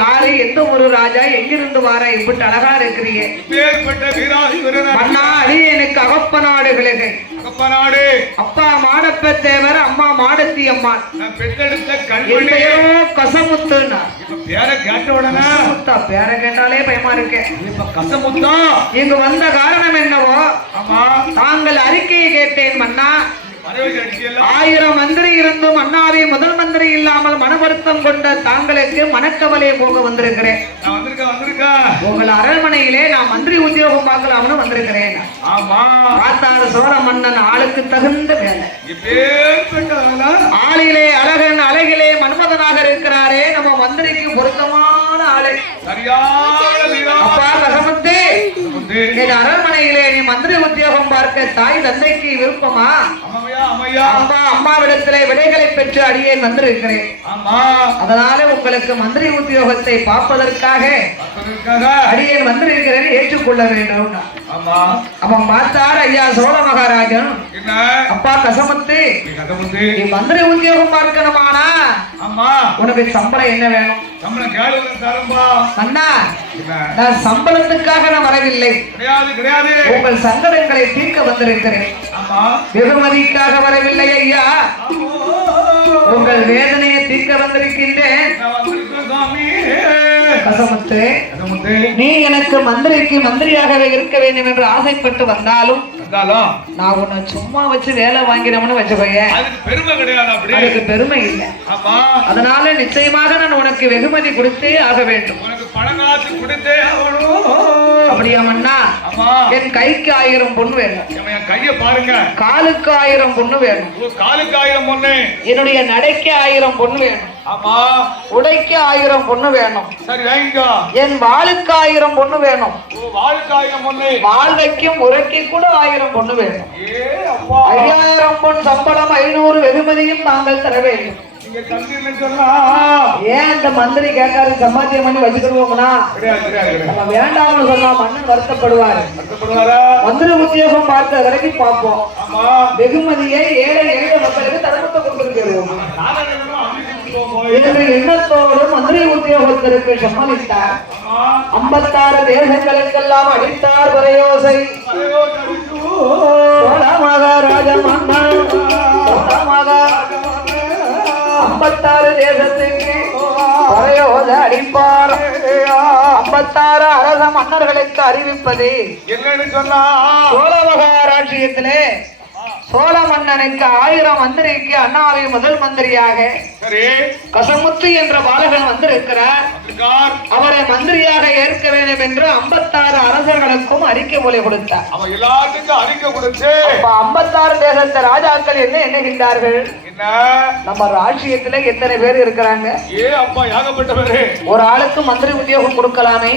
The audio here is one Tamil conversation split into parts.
யாரு, எந்த ஒரு ராஜா, எங்கிருந்து வார, இப்படி அழகா இருக்கிறீங்க மன்னா. அடியனுக்கு அகப்ப நாடு விலகு. அப்பா மாடப்ப தேவர், அம்மா மாடத்தி அம்மா. கசமுத்துன்னா பேர கேட்டாலே பயமா இருக்கு. இங்க வந்த காரணம் என்னவோ தாங்கள் அறிக்கையை கேட்டேன் மன்னா. 1000 மந்திரி இருந்தும் அண்ணாவே முதல் மந்திரி இல்லாமல் மன வருத்தம் கொண்ட தாங்களுக்கு மனக்கவலை போக வந்திருக்கிறேன். உங்கள் அரண்மனையிலே நான் மந்திரி உத்தியோகம் பார்க்கலாம்னு வந்திருக்கிறேன். பார்த்தாரு சோழ மன்னன் ஆளுக்கு தகுந்த வேலை. ஆளிலே அழகன், அழகிலே மன்மதனாக இருக்கிறாரே, நம்ம மந்திரிக்கு பொருத்தமான ஆளு. அப்பா கசமுத்தே, அரண்மனையிலே நீ மந்திரி உத்தியோகம் பார்க்க தாய் தந்தைக்கு விருப்பமா? அம்மா அம்மாவிடத்திலே விடைகளை பெற்று அடியேன் வந்திருக்கிறேன். அதனால உங்களுக்கு மந்திரி உத்தியோகத்தை பார்ப்பதற்காக அடியேன் வந்திருக்கிறேன், ஏற்றுக்கொள்ள வேண்டும். அவன் பார்த்தார் ஐயா சோழ மகாராஜன். அப்பா கசமுத்து, நீ மந்திரி உத்தியோகம் பார்க்கணுமானா உனக்கு சம்பளம் என்ன வேணும்? அண்ணா, நான் சம்பளத்துக்காக நான் வரவில்லை, உங்கள் சங்கடங்களை தீர்க்க வந்திருக்கிறேன். வெகுமதிக்காக வரவில்லை ஐயா, உங்கள் வேதனையை தீர்க்க வந்திருக்கின்றேன். கசமுத்து, நீ எனக்கு மந்திரிக்கு மந்திரியாகவே இருக்க வேண்டும் என்று ஆசைப்பட்டு வந்தாலும் நான் உன்னை சும்மா வச்சு வேலை வாங்கிறவனு வச்சுக்கோங்க, அதுக்கு பெருமை இல்லை. அதனால நிச்சயமாக நான் உனக்கு வெகுமதி கொடுத்தே ஆக வேண்டும். அப்படியா மன்னா? என் கைக்கு 1000 பொண்ணு வேணும், கைய பாருங்க, காலுக்கு 1000 பொண்ணு வேணும், காலுக்கு 1000 பொண்ணு, என்னுடைய நடைக்கு 1000 பொண்ணு வேணும், உடைக்கு 1000 பொண்ணு வேணும், என் வாளுக்கு 1000 பொண்ணு வேணும், வாழ்வைக்கும் உரைக்கு கூட 1000 பொண்ணு வேணும். 5000 பொன் சம்பளம், 500 வெகுமதியும் தாங்கள் தர வேண்டும். ஏன் இந்த மந்திரி கேட்டாரு சம்பாத்தியம் பண்ணி வச்சுக்கிடுவோம்னா வேண்டாம்னு சொன்னா மன்னன் வருத்தப்படுவாரு. மந்திரி உத்தியோகம் பார்த்த வரைக்கும் பார்ப்போம், வெகுமதியை ஏழை எளிய மக்களுக்கு தரப்பட்டு கொண்டிருக்கிறோம் என்று எண்ணத்தோடு மந்திரி உத்தியோகத்திற்கு சம்மதித்தார். 56 தேசங்களுக்கெல்லாம் அடித்தார் வரையோசை. மகாராஜ மன்னன் 56 தேசத்துக்கு வரையோசை அடிப்பார். 56 அரச மன்னர்களுக்கு அறிவிப்பது என்னன்னு சொன்னா, சோழ மகாராட்சியத்திலே சோழ மன்னனுக்கு 1000 மந்திரிக்கு அண்ணாவை முதல் மந்திரியாக கசமுத்து என்ற பாலகன் வந்திருக்கிறார். அவரை மந்திரியாக ஏற்க வேண்டும் என்று 56 அரசர்களுக்கும் அறிக்கை மொழி கொடுத்தார். 56 தேசத்த ராஜாக்கள் என்ன எண்ணுகின்றார்கள்? நம்ம ராஜ்யத்துல எத்தனை பேர் இருக்கிறாங்க? ஒரு ஆளுக்கு மந்திரி உத்தியோகம் கொடுக்கலாமே.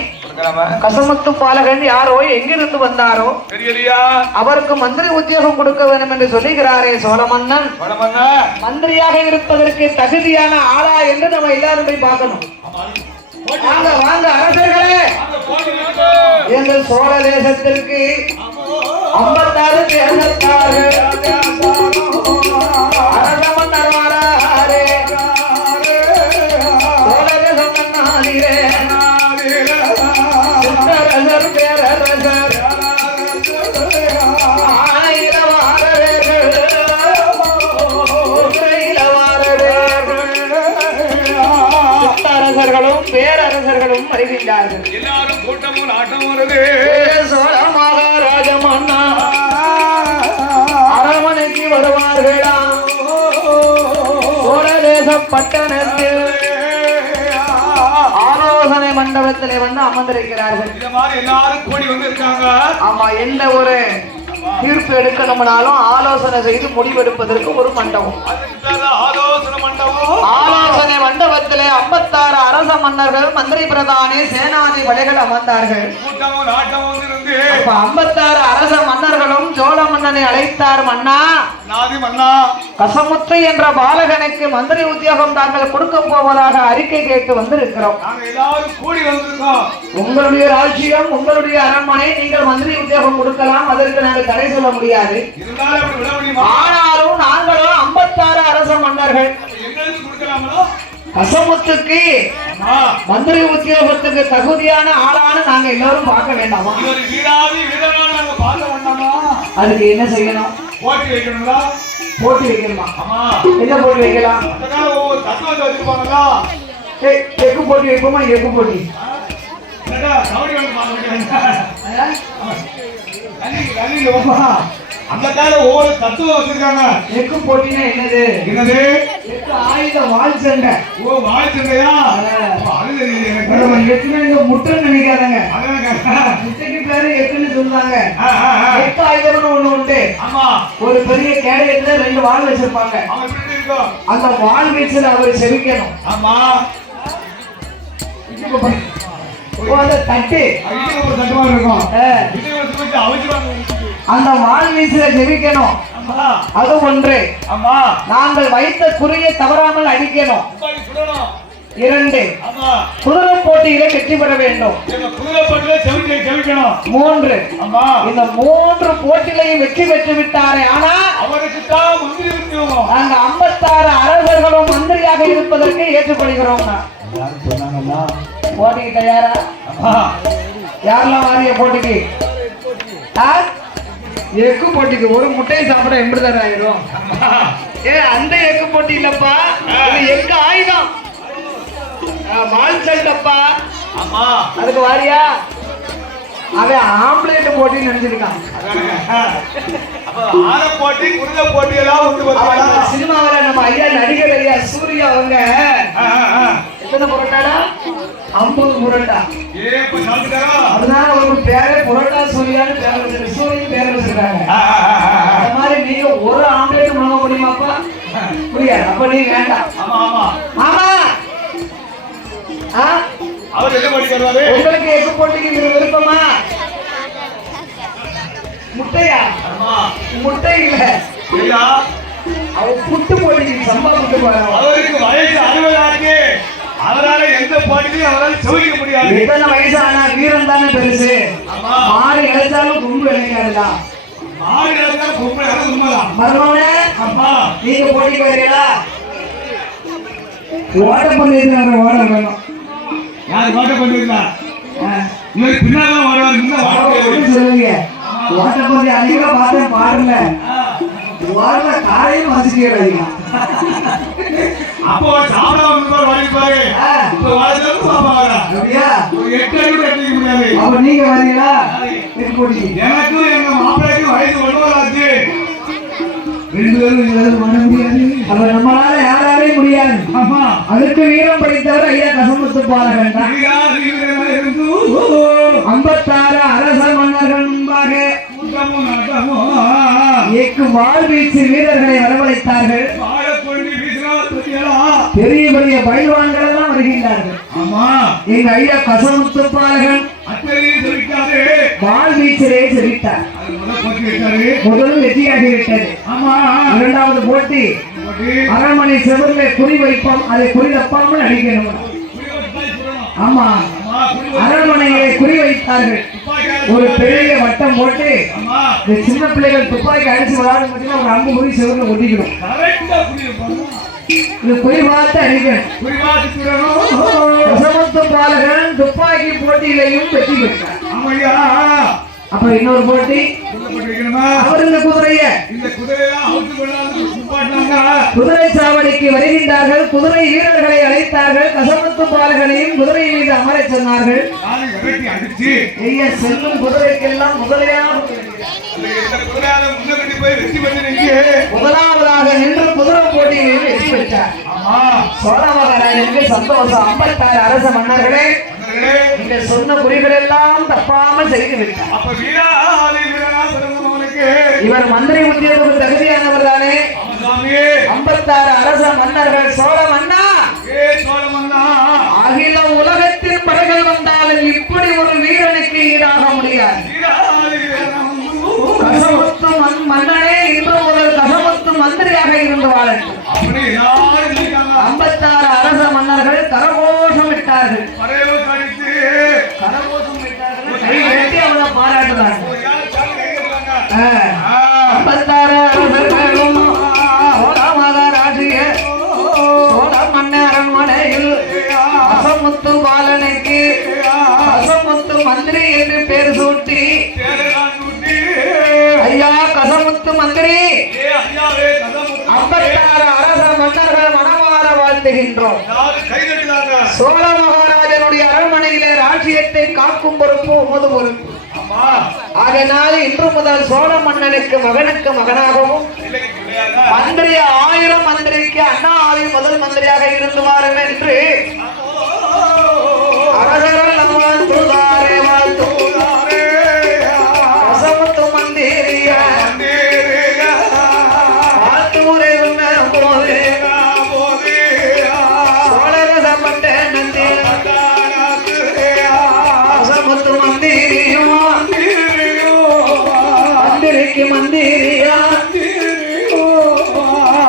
கசமுத்து பாலகன் யாரோ, எங்கிருந்து வந்தாரோ, அவருக்கு மந்திரி உத்தியோகம் கொடுக்க வேண்டும் என்று சொல்லுகிறாரே சோழ மன்னன். மந்திரியாக இருப்பதற்கு தகுதியான ஆளா என்று நம்ம எல்லாரும் போய் பார்க்கணும். வாங்க வாங்க அரசர்களே, எங்கள் சோழ தேசத்திற்கு 56 தேசத்தாரு அரச மன்னர் வாராரே. சோழ தேசம் மன்னாரே, சிற்றரசர் பேரரசர் பேரரசர்களும் வருகின்றார்கள். எல்லாரும் கூட்டமும் ஆட்டம் வருது. சோழ மகாராஜ மன்னா அரண்மனைக்கு வருவார்களா? சோழ தேச பட்டணத்தில் ஆலோசனை மண்டபத்திலே வந்து அமர்ந்திருக்கிறார்கள். எல்லாரும் கூடி வந்திருக்காங்க. ஆமா, எந்த ஒரு தீர்ப்பு எடுக்கணும்னாலும் ஆலோசனை செய்து முடிவெடுப்பதற்கு ஒரு மண்டபம். ஆலோசனை மண்டபத்திலே 56 அரச மன்னர்கள், மந்திரி பிரதானி, சேனாதி படைகள் அமர்ந்தார்கள். 56 அரச மன்னர்களும் சோழ மன்னனை அழைத்தார். மன்னா, கசமுத்து என்ற பாலகனுக்கு மந்திரி உத்தியோகம் தாங்கள் கொடுக்க போவதாக அறிக்கை கேட்டு வந்திருக்கிறோம். உங்களுடைய ராஜ்யம், உங்களுடைய அரண்மனை, நீங்கள் மந்திரி உத்தியோகம் கொடுக்கலாம், அதற்கு நாங்கள் தடை சொல்ல முடியாது. ஆனாலும் நாங்களும் 56 அரச மன்னர்கள் கசமுத்துக்கு மந்திரி உத்தியோகத்துக்கு தகுதியான ஆளான நாங்க எல்லாரும் பார்க்க வேண்டாமா? அதுக்கு என்ன செய்யணும்? போட்டி வைக்கணுங்களா? போட்டி வைக்கணுமா? என்ன போட்டி வைக்கலாம்? எக்கு போட்டி வைப்போமா? எக்கு போட்டி அந்த கால ஒவ்வொரு தத்துவம் வச்சிருக்காங்க. எக்கு போட்டினா என்னது? என்னது? எக்கு ஆயுத வாள் சண்டை. ஓ, வாள் சண்டையா? எக்குன்னு முட்டைன்னு நினைக்காதங்க. முட்டைக்கு பேரு எக்குன்னு சொல்றாங்க. எக்கு ஆயுதம்னு ஒண்ணு உண்டு. ஆமா. ஒரு பெரிய கேடயத்துல 2 வாள் வச்சிருப்பாங்க. அந்த வாள் வீச்சுல அவர் செவிக்கணும். ஆமா. தட்டு தட்டுமா இருக்கும். அந்த வாள் வீச்சுல ஜெபிக்கணும். அது ஒன்று. நாங்கள் வைத்த குறியை தவறாமல் அடிக்கணும். 2 குதிரை போட்டியில வெற்றி பெற வேண்டும். 3 இந்த 3 போட்டியிலையும் வெற்றி பெற்று விட்டாரே ஆனா அவருக்கு தான் மந்திரி உத்தியோகம். நாங்க 56 அரசர்களும் மந்திரியாக இருப்பதற்கு ஏற்றுக்கொள்கிறோம். போட்டிக்கு தயாரா? யாரெல்லாம் வாரிய போட்டிக்கு? எக்கு போட்டிக்கு ஒரு முட்டையை சாப்பிட 80 ஆயிரும். அந்த எக்கு போட்டி இல்லப்பா, எக்கு ஆயுதம் வால் சண்டப்பா. அதுக்கு வாரியா? அவன் ஆம்பளேட் போட்டின்னு நினைச்சிருக்கான். சினிமாவில நம்ம ஐயா நடிகர் ஐயா சூர்யா அவங்க எத்தனை புரட்டாடா? 50 புரட்டா. அதனால அவருக்கு பேரே புரட்டா சூர்யான்னு பேர் வச்சிருக்காங்க. சூரியன் பேர் வச்சிருக்காங்க. அந்த மாதிரி நீங்க ஒரு ஆம்பளேட் வாங்க முடியுமாப்பா? புரியாது. அப்ப நீ வேண்டாம். ஆமா. அவர் என்ன பண்ணி வருவாரு? உங்களுக்கு எக்கு போட்டிக்கு விருப்பமா? முட்டையா? முட்டை இல்ல, அவர் புட்டு போட்டிக்கு சம்பா புட்டு போறாங்க. அவருக்கு வயசு 60 ஆச்சு. அவரால் எந்த போட்டியும் அவரால் சோதிக்க முடியாது. எத்தனை வயசானா வீரம் தானே பெருசு. மாடு இழைச்சாலும் கும்பு இழைக்காதுடா. மாடு இழைச்சாலும் கும்பு இழைக்காது. உண்மைதான். மருமகனே, நீங்க போட்டிக்கு வரீங்களா? ஓட்ட பண்ணிருக்காங்க. ஓட வேணும். யார் ஓட்ட பண்ணிருக்கா? இன்னைக்கு பின்னால வருவாங்க. சொல்லுங்க. ஓட்ட பண்ணி அதிகமா பார்த்தேன் பாருங்க. வாரல காலையும் வசிக்கிறாங்க. அப்போ சாப்பிட வந்து வாங்கிப்பாரு. இப்போ வாரத்துக்கு பாப்பாங்க. அப்படியே ஒரு 8 அடி கட்டிக்க முடியாது. அப்ப நீங்க வரீங்களா? போட்டி. எனக்கு எங்க மாப்பிள்ளைக்கு வயசு 9 ஆச்சு. 2 பேரும் பண்ண முடியாது. அப்ப நம்மளால யாராலையும் முடியாது. ஆமா. அதுக்கு வீரம் படித்தவர் ஐயா கசமுத்து பாலகன் தான். 56 அரச மன்னர்கள் முன்பாக எக்கு வாள் வீச்சு வீரர்களை வரவழைத்தார்கள். பெரிய பெரிய பயில்வான்கள் எல்லாம் வருகின்றார்கள். எங்க ஐயா கசமுத்து பாலகன் வாள் வீச்சிலே செவித்தார். முதல் வெற்றியாகிவிட்டது. 2வது போட்டி அரண்மனை செவரிலே குறி வைப்போம். அதை குறி தப்பாமல் அடிக்கணும். ஆமா, அரண்மனையை குறி வைத்தார்கள். ஒரு பெரிய வட்டம் போட்டு இந்த சின்ன பிள்ளைகள் துப்பாக்கி அடிச்சு விளையாடும் போது ஒரு அம்பு குறி செவரில் ஒட்டிக்கணும். இது குறி பார்த்து அடிக்கணும். கசமுத்து பாலகன் துப்பாக்கி போட்டியிலையும் வெற்றி பெற்றார். அப்ப இன்னொரு போட்டி அவர் இந்த குதிரை சாவடிக்கு வருகின்றார்கள். குதிரை வீரர்களை அழைத்தார்கள். கசமுத்து பாலகனையும் குதிரை மீது அமரச் சொன்னார்கள். செல்லும் குதிரைக்கெல்லாம் முதலாவதாக நின்று குதிரை போட்டியில் வெற்றி பெற்றார். சோழ மகாராஜனுக்கு சந்தோஷம். 56 அரச மன்னர்களே, நீங்க சொன்ன குறிகள் எல்லாம் தப்பாமல் செய்து விட்டார். இவர் மந்திரி உத்தியோகத்துக்கு தகுதியானவர் தானே? 56 அரச மன்னர்கள். சோழ மன்னா, அகில உலகத்தில் படைகள் வந்தாலும் இப்படி ஒரு வீரனுக்கு ஈடாக முடியாது. கசமுத்து மன்னனே இன்று முதல் கசமுத்து மந்திரியாக இருந்து வாழட்டும். 56 அரச மன்னர்கள் கரகோஷம் விட்டார்கள். கரகோஷம் விட்டார்கள். கை கட்டி அவரை பாராட்டுறாங்க. 56 அரசர்களும் மகாராஜிய சோழ மன்ன அரண்மனை கசமுத்து பாலனுக்கு கசமுத்து மந்திரி என்று பேர் சூட்டி ஐயா கசமுத்து மந்திரி 56 அரச மன்னர்கள் மனமாற வாழ்த்துகின்றோம். சோழ மகாராஜனுடைய அரண்மனையிலே ராஜ்யத்தை காக்கும் பொறுப்பு உமது பொறுப்பு. ஆகையினால் இன்று முதல் சோழ மன்னனுக்கு மகனுக்கு மகனாகவும் மந்திரி 1000 மந்திரிக்கு அண்ணா ஆவி முதல் மந்திரியாக இருந்து வாரும் என்று அரசர்கள் வாழ்த்துதாரே வாழ்த்துதாரே கசமுத்து மந்திரிய வாழ்த்துமுறை போது சோழரசப்பட்ட நந்தி கசமுத்து மந்திரியும் மந்திரிக்கு மந்திரியா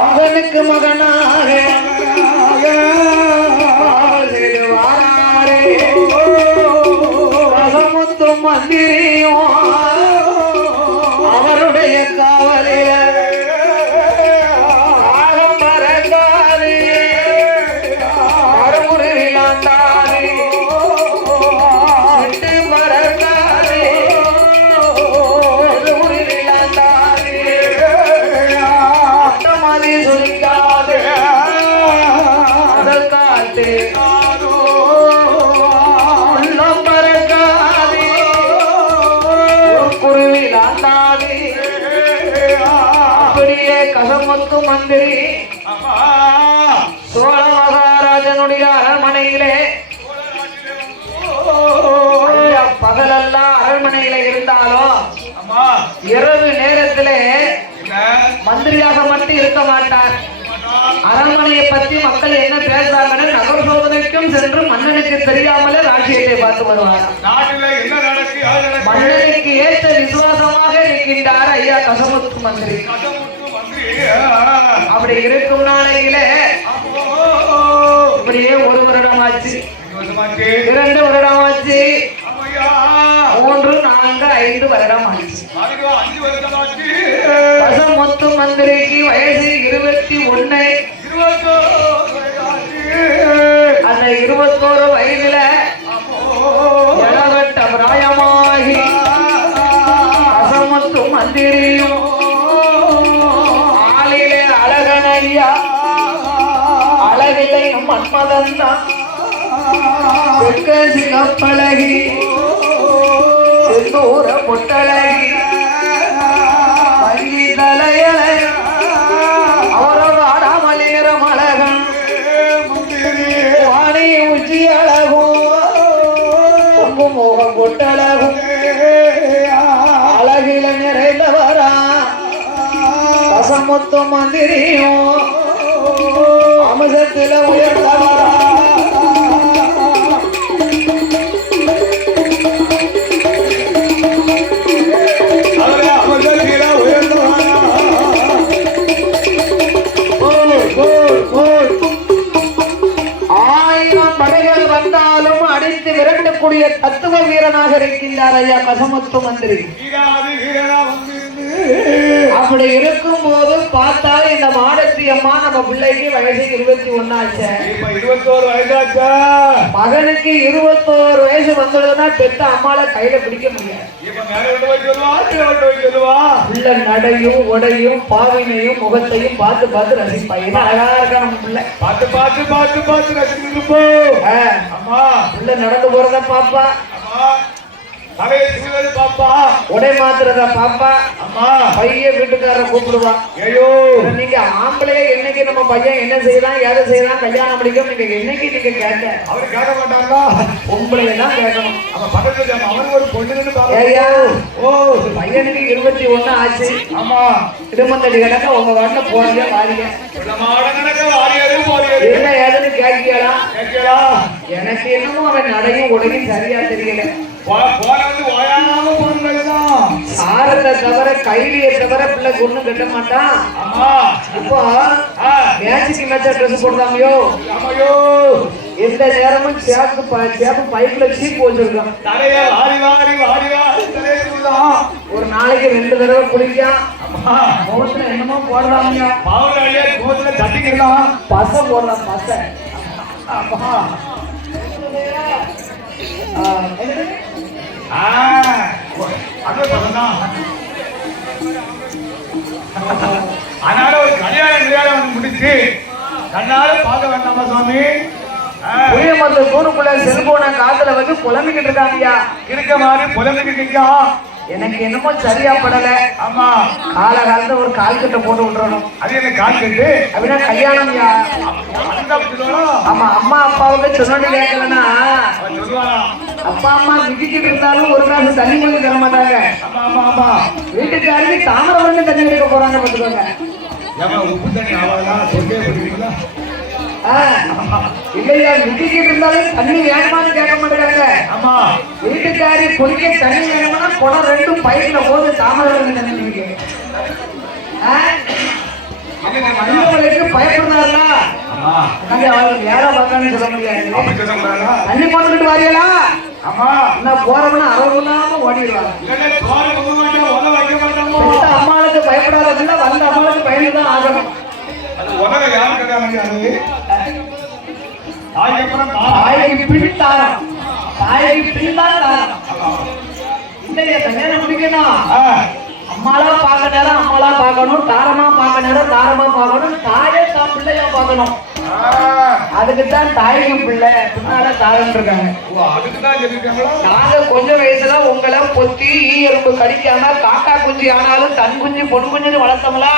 மகனுக்கு மகனாக கசமுத்து மந்திரியும் அவருடைய காவலில் பறக்காது கருமுறையிலாண்டாது விட்டு பறக்காது கருமுறையிலாண்டாது அட்டமாதி சொல்லிக்காது அதல் காத்து கசமுத்து மந்திரி சோழ மகாராஜனுடைய அரண்மனையிலே பகலெல்லாம் அரண்மனையில இருந்தாலும் இரவு நேரத்திலே மந்திரியாக மட்டும் இருக்க மாட்டார். அரண்மனையை பத்தி மக்கள் என்ன பேசுறாங்கன்னு நகர் சோதனைக்கும் சென்று மன்னனுக்கு தெரியாமலே ராஜ்யத்தை பார்த்து வருவார். மன்னனுக்கு ஏற்ற விசுவாசமாக இருக்கின்றார் ஐயா கசமுத்து மந்திரி. அப்படி இருக்கும் நாளையில இப்படியே 1 வருடம் ஆச்சு, 2 வருடம் ஆச்சு, 3, 4, 5 வருடம் ஆச்சு. கசமுத்து மந்திரிக்கு வயசு 21. அந்த 21 வயதுல இளவட்ட பிராயமாகி கசமுத்து மந்திரியும் ஆளிலே அழகனையா அழகிலை மன்மதன் தான் செக்க சிகப்பழகி செந்தூர பொட்டழகி வங்கி தலையலை அவரது ஆடாமல் நேரம் அழகன் வாணி உச்சி அழகும் பொங்கு மோகம் பொட்டழகும் அழகில நிறைந்தவரா கசமுத்து மந்திரியும் அம்சத்தில உயர்ந்தவரா விரட்டக்கூடிய தத்துவ வீரனாக இருக்கின்றார் ஐயா கசமுத்து மந்திரி. அப்படி இருக்கும் போது பார்த்தா இந்த மாடத்தி அம்மா நம்ம பிள்ளைக்கு வயசு 21 ஆச்சு. மகனுக்கு 21 வயசு வந்ததுன்னா பெத்த அம்மால கையில பிடிக்க முடியாது. பிள்ளை நடையும் உடையும் பாவினையும் முகத்தையும் பார்த்து பார்த்து ரசிப்பா. என்ன அழகா இருக்கா நம்ம பிள்ளை, பார்த்து பார்த்து பார்த்து பார்த்து ரசிச்சு போ. பிள்ளை நடந்து போறத பாப்பா, உடை மாத்துறத பாப்பா, பைய வீட்டுக்காரரை கூப்பிடுவா. ஐயோ நீங்க ஆம்பளைய என்னைக்கு நம்ம பையன் என்ன செய்யலாம் ஏதை செய்யலாம் கல்யாணம் முடிக்கும் நீங்க என்னைக்கு நீங்க கேட்ட அவரு கேட்க மாட்டாங்களா? பொம்பளைய தான் கேட்கணும். அவன் ஒரு பொண்ணு பையனுக்கு 21 ஆச்சு. ஆமா திருமந்தடி கணக்க உங்க வாட்டில போறதே வாரிங்க என்ன ஏதுன்னு கேட்கலா? எனக்கு என்னமோ அவன் நடையும் உடையும் சரியா தெரியல. சாரத்தை தவிர கைலியை தவிர பிள்ளை ஒண்ணும் கட்ட மாட்டான். இப்போ மேட்சுக்கு மேட்சா ட்ரெஸ் போடுறாமையோ எந்த நேரமும் சேப்பு பைப்ல சீப்பு வச்சிருக்கான். ஒரு நாளைக்கு 2 தடவை குளிக்கான். முகத்துல என்னமோ போடுறாங்க, தட்டிக்கலாம் பசை போடலாம் பசை. அது பதம்தான். அதனால ஒரு கல்யாணம் முடிச்சு கண்ணால பார்க்க வேண்டாமா சுவாமி? புளிய மரத்து தூணுக்குள்ள செல்போனை காதுல வச்சு புலம்பிக்கிட்டு இருக்காங்கய்யா. இருக்க மாதிரி புலம்பிக்கிட்டு இருக்கா. எனக்கு என்னமோ சரியா படல. ஆமா, காலகாலத்துல ஒரு கால் கட்டை போட்டு விட்டுறணும். அது என்ன கால் கட்டு அப்படின்னா கல்யாணம். ஆமா, அம்மா அப்பாவுக்கு சொன்னது கேட்கலன்னா அப்பா அம்மா விக்கிட்டு இருந்தாலும் ஒரு காசு தண்ணி மொழி தர மாட்டாங்க. வீட்டுக்காரருக்கு தாமிரபரணி தண்ணி எடுக்க போறாங்க பார்த்துக்கோங்க. உப்பு தண்ணி ஆவாதா சொந்தே பண்ணுவீங்களா? இல்லையா, விக்கிட்டு இருந்தாலும் தண்ணி வேணுமான்னு கேட்க மாட்டாங்க. ஆமா, வீட்டுக்காரி குடிக்க தண்ணி வேணும்னா குடம் ரெண்டும் பைக்ல போது தாமிரபரணி தண்ணி இருக்கு. மனிதர்களுக்கு பயப்படுறாருல, அவருக்கு வேலை பார்க்கணும்னு சொல்ல முடியாது. தண்ணி போட்டுக்கிட்டு வாரியலா? ஆமா, என்ன போறோம்னா அவங்களாம ஓடிடுவாங்க. அம்மாளுக்கு பயப்படாத, வந்த அம்மாளுக்கு பயந்துதான் ஆகணும். தாய்க்கு பிடித்தாரம், தாய்க்கு பிடித்தாரம். இல்லையா, கல்யாணம் முடிக்கணும். அம்மாளா பார்க்க நேரம் அம்மாளா பார்க்கணும், தாரமா பார்க்க நேரம் தாரமா பார்க்கணும், தாயே தான் பிள்ளையா பார்க்கணும். அதுக்குத்தான் தாய்க்கு பிள்ளை பின்னால தாரன் இருக்காங்க. நாங்க கொஞ்சம் வயசுல உங்களை பொத்தி ஈ எறும்பு கடிக்காம காக்கா குஞ்சு ஆனாலும் தன் குஞ்சு பொன் குஞ்சுன்னு வளர்த்தோம்ல.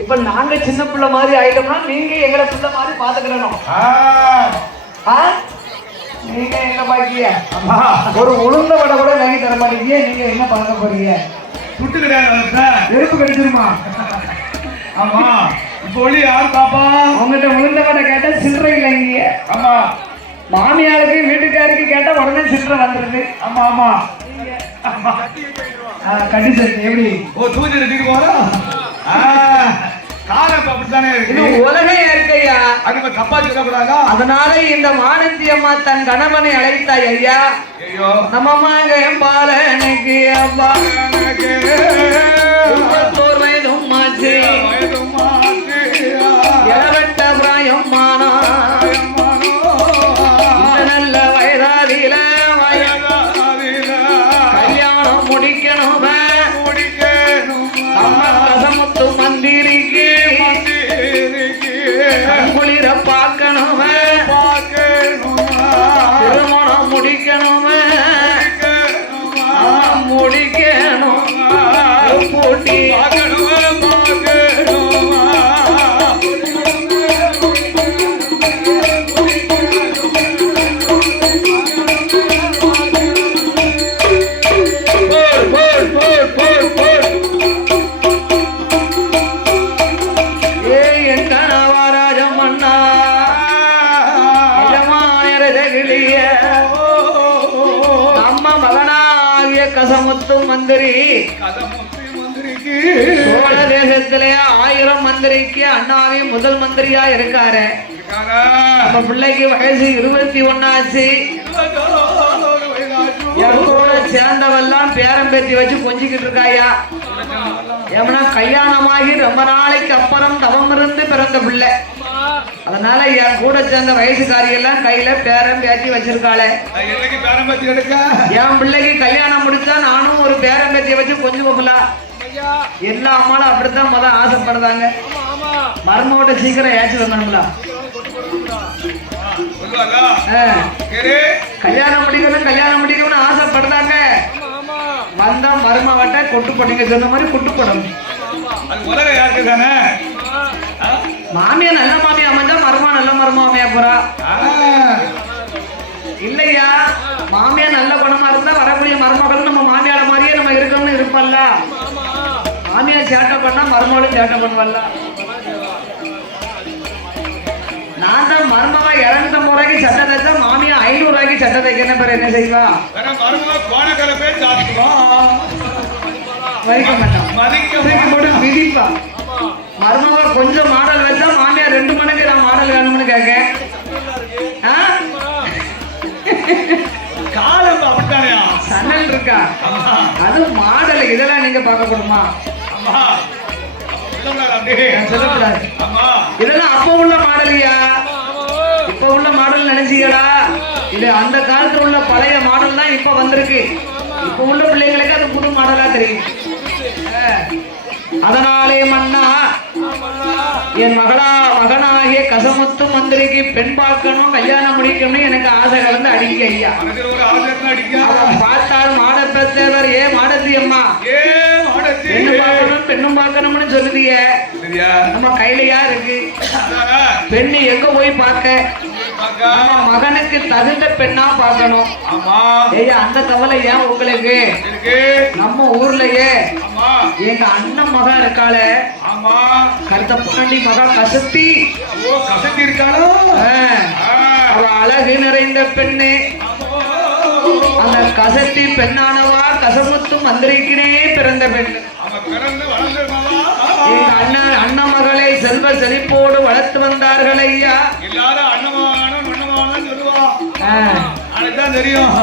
இப்ப நாங்க சின்ன பிள்ளை மாதிரி ஆயிட்டோம்னா நீங்க எங்களை பிள்ளை மாதிரி பாத்துக்கணும். நீங்க என்ன பாக்கிய ஒரு உளுந்த வடை கூட வாங்கி தர மாட்டீங்க. நீங்க என்ன பார்க்க போறீங்க? நெருப்பு கடிச்சிருமா? ஆமா, இப்ப ஒளி யார் பாப்பா? உங்ககிட்ட உளுந்த வடை கேட்டா சில்லறை இல்லைங்க. ஆமா, மாமியாருக்கு வீட்டுக்காருக்கு கேட்டா உடனே சில்லறை வந்துருது. ஆமா ஆமா, கண்டிச்சு எப்படி தூஜி எடுத்துட்டு போறோம். காலம் அப்படித்தானே இருக்கு. உலகே இருக்கையா, அது தப்பா சொல்லக்கூடாதா? அதனால இந்த மானந்தி அம்மா தன் கணவனை அழைத்தாய். ஐயா, நம்ம மகன் பாலனுக்கு அப்பா வயதும் மாச்சு, இளவட்ட பிராயம் மானா, நல்ல வயதாதில கல்யாணம் முடிக்கணும். கசமுத்து மந்திரிக்கு குளிர பார்க்கணும், திருமணம் முடிக்கணும், முடிக்கணும் பூட்டி கசமுத்து மந்திரி சோழ தேசத்திலே 1000 மந்திரிக்கு அண்ணாவே முதல் மந்திரியா இருக்காரு. நம்ம பிள்ளைக்கு வயசு 21 ஆச்சு. என் கூட சேர்ந்தவெல்லாம் பேரம்பேத்தி வச்சு கொஞ்சிக்கிட்டு இருக்காயா. ஏன்னா கல்யாணமாகி ரொம்ப நாளைக்கு அப்புறம் தவம் இருந்து பிறந்த பிள்ளை. அதனால என் கூட சேர்ந்த வயசுக்காரி எல்லாம் கையில பேரம் பேத்தி வச்சிருக்காளே. என் பிள்ளைக்கு கல்யாணம் முடிச்சா நானும் ஒரு பேரம் பேத்திய வச்சு கொஞ்சம் போகலாம். எல்லா அம்மாலும் அப்படித்தான் முதல் ஆசைப்படுறாங்க. மருமகிட்ட சீக்கிரம் ஏச்சு வரணும்ல. கல்யாணம் முடிக்கணும்னு ஆசைப்படுறாங்க. வந்தா மருமகிட்ட கொட்டு போட்டீங்க சொன்ன மாதிரி கொட்டு போடணும். மாமியா நல்ல மாமியா அமைஞ்சா மருமா நல்ல மருமா அமையா போறா. இல்லையா, மாமியா நல்ல குணமா இருந்தா வரக்கூடிய மருமகளும் நம்ம மாமியார மாதிரியே நம்ம இருக்கணும்னு இருப்பல்ல. மாமியா சேட்டை பண்ணா மருமகளும் சேட்டை பண்ணுவல்ல. நான் தான் மருமகா 250 ரூபாய்க்கு சட்டை தைச்சா மாமியா 500 ரூபாய்க்கு சட்டை தைக்க பேர் என்ன செய்வா? வைக்க மாட்டான், விதிப்பா. மருமக கொஞ்சம் மாடல் வச்சா மாமியார் 2 மணிக்கு நான் மாடல் வேணும்னு கேட்க. காலம் அப்படித்தானே சன்னல் இருக்கா? அது மாடல். இதெல்லாம் நீங்க பார்க்க கூடுமா? சொல்லக்கூடாது. இதெல்லாம் அப்ப உள்ள மாடலியா, இப்ப உள்ள மாடல் நினைச்சீங்களா? இது அந்த காலத்துல உள்ள பழைய மாடல் தான் இப்ப வந்திருக்கு. இப்ப உள்ள பிள்ளைங்களுக்கு அது புது மாடலா தெரியும். அதனாலே மன்னா என் மகனாகிய கசமுத்து மந்திரிக்கு பெண் பார்க்கணும், கல்யாணம் முடிக்கணும்னு எனக்கு ஆசை கலந்து அடிக்க ஐயா. பார்த்தால் மாடப்பேவர் ஏ மாடத்தி அம்மா பெண்ணும் பார்க்கணும்னு சொல்லுதிய. நம்ம கையிலயா இருக்கு பெண்ணு எங்க போய் பார்க்க? மகனுக்கு தகுந்த பெண்ணா பார்க்கணும். ஐயா அந்த கவலை ஏன் உங்களுக்கு? நம்ம ஊர்லயே எங்க அண்ணன் மகன் இருக்காள கருத்தப்பாண்டி மகா கசத்தி இருக்காளோ, அவ அழகு நிறைந்த பெண்ணு. அந்த கசத்தி பெண்ணானவா கசமுத்து மந்திரிக்கினே பிறந்த பெண். எங்க அண்ணன் மகளை செல்வ செழிப்போடு வளர்த்து வந்தார்கள் ஐயா. தெரியும்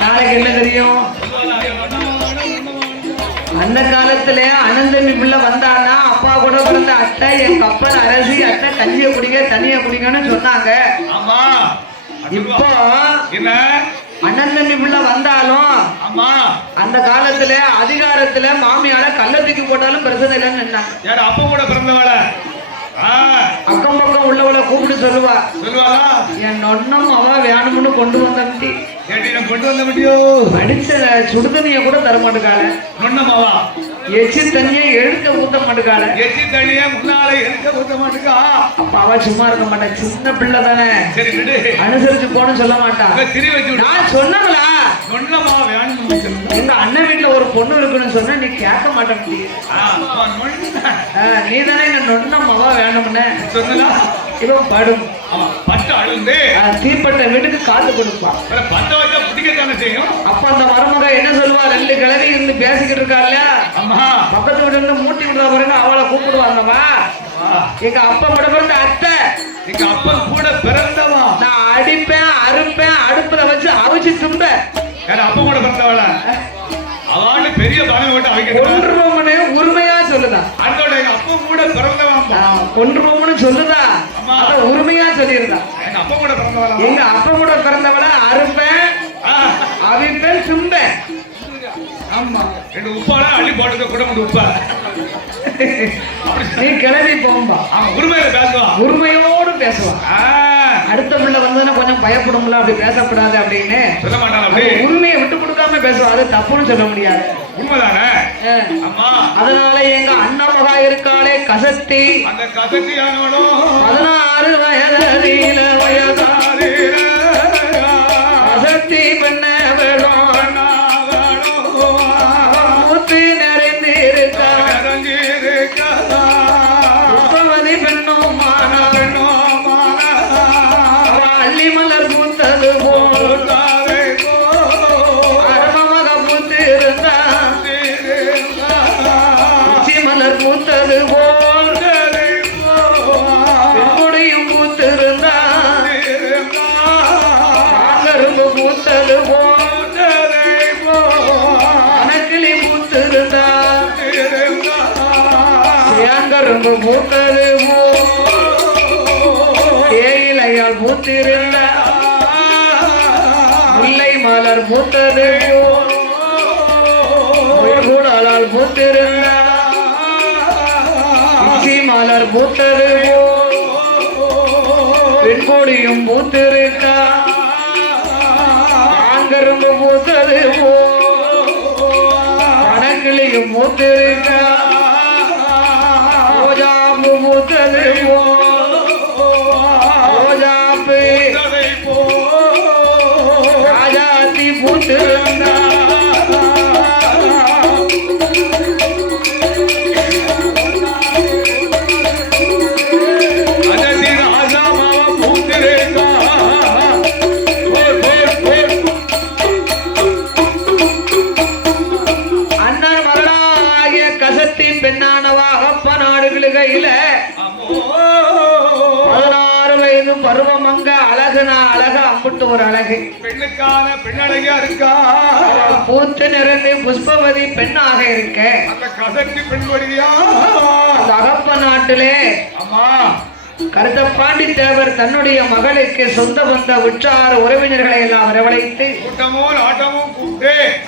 நாளைக்கு என்ன தெரியும்? அந்த காலத்துல அனந்தமி பிள்ளை வந்தான்னா அப்பா கூட பிறந்த அட்டை என் கப்பல் அரசி அட்டை கஞ்சிய குடிங்க தண்ணிய குடிங்கன்னு சொன்னாங்க. இப்போ அனந்தமி பிள்ளை வந்தாலும் அந்த காலத்துல அதிகாரத்துல மாமியால கள்ளத்துக்கு போட்டாலும் பிரச்சனை இல்லைன்னு அப்ப கூட பிறந்தவள அக்கம் பக்கம் உள்ளவளை கூப்பிட்டு சொல்லுவா என் நொன்னம் அவ வேணும்னு கொண்டு வந்தி கொண்டு வந்த முடியோ அடிச்ச சுடுதண்ணிய கூட தர மாட்டுக்கால. நொன்னமாவா எச்சி தண்ணியை எடுக்க ஊத்த மாட்டுக்கால. எச்சி தண்ணியை முன்னால எடுக்க ஊத்த மாட்டுக்கா. அப்ப அவ சும்மா இருக்க மாட்டேன், சின்ன பிள்ளை தானே அனுசரிச்சு போன்னு சொல்ல மாட்டான். நான் சொன்னங்களா நொன்னமா வேணும். எங்க அண்ணன் வீட்டுல ஒரு பொண்ணு இருக்குன்னு சொன்னா நீ கேட்க மாட்டேன். நீ தானே எங்க நொன்னமாவா வேணும்னு சொன்னா இவன் படும் பட்டு அழுந்து தீப்பட்ட வீட்டுக்கு காத்து கொடுப்பான். அப்ப அந்த மருமக என்ன சொல்லுவா? ரெண்டு கிழவி இருந்து பேசிக்கிட்டு இருக்கா இல்லையா, பக்கத்து வீட்டுல இருந்து மூட்டி விடுறா பாருங்க, அவளை கூப்பிடுவாங்கம்மா. எங்க அப்பா கூட பிறந்த அத்தை, எங்க அப்பா கூட பிறந்தவா. நான் அடிப்பேன் அறுப்பேன் அடுப்புல வச்சு அவிச்சு தும்பேன். அப்பா கூட பிறந்தவள அவளு பெரிய பானை போட்டு அவிக்கிறோம்னு உரிமையா சொல்லுதா. அதோட எங்க அப்பா கூட பிறந்தவா கொன்றுவோம்னு சொல்லுதா, அத உரிமையா சொல்லிருந்தா. எங்க அப்பா கூட பிறந்தவள எங்க அப்பா கூட பிறந்தவள அறுப்பேன் அவிப்பேன் தும்பேன். ஆமா ரெண்டு உப்பால அள்ளி போட்டுக்க கூட உப்பா. நீ கிளம்பி போம்பா. உரிமையில பேசுவா, உரிமையோடு பேசுவா. அடுத்த பிள்ளை வந்ததுன்னா கொஞ்சம் பயப்படும்ல, அப்படி பேசப்படாது அப்படின்னு சொல்ல மாட்டாங்க. உண்மையை விட்டு கொடுக்காம பேசுவா, அது தப்புன்னு சொல்ல முடியாது. உண்மைதானே? அதனால எங்க அண்ணன் மகா இருக்காளே கசத்தி, அந்த கசத்தியானவளும் 16 வயதில கசத்தி பெண்ண மூத்து நிறைந்திருக்கா முப்பவதி பெண்ணும் அள்ளி மலர் பூத்தது போல் அரமக பூத்து இருந்தா மலர் பூத்தது போல் பெண்குடியும் பூத்திருந்தா கரும்பு பூத்தது போல் அணக்கிளி பூத்திருந்தா கரும்பு பூத்தது போல் தேயிலையால் பூத்திருந்தா முல்லை மலர் பூத்தது போல் கூடாளால் பூத்திருந்தா மலர் பூத்தது பெண்கொடியும் பூத்திருக்கா ஆங்கரும்பு பூத்தது வடக்கிளியும் பூத்திருக்கா ரோஜாம்பு பூத்தது ரோஜாப்பு ராஜாத்தி பூத்திருந்தா பெண்ணானவா அப்ப நாடுகளுகையில 16 வயது பருவம் அங்க அழகுனா அழக அம்புட்டு ஒரு அழகு பெண்ணுக்கான பெண்ணழகியா இருக்கா. பூத்து நிறைந்து புஷ்பவதி பெண்ணாக இருக்க அந்த கசத்தி பெண்கொடியா அகப்ப நாட்டிலே அம்மா கருத்தப்பாண்டி தேவர் தன்னுடைய மகளுக்கு சொந்த வந்த உற்றார உறவினர்களை எல்லாம் வரவழைத்து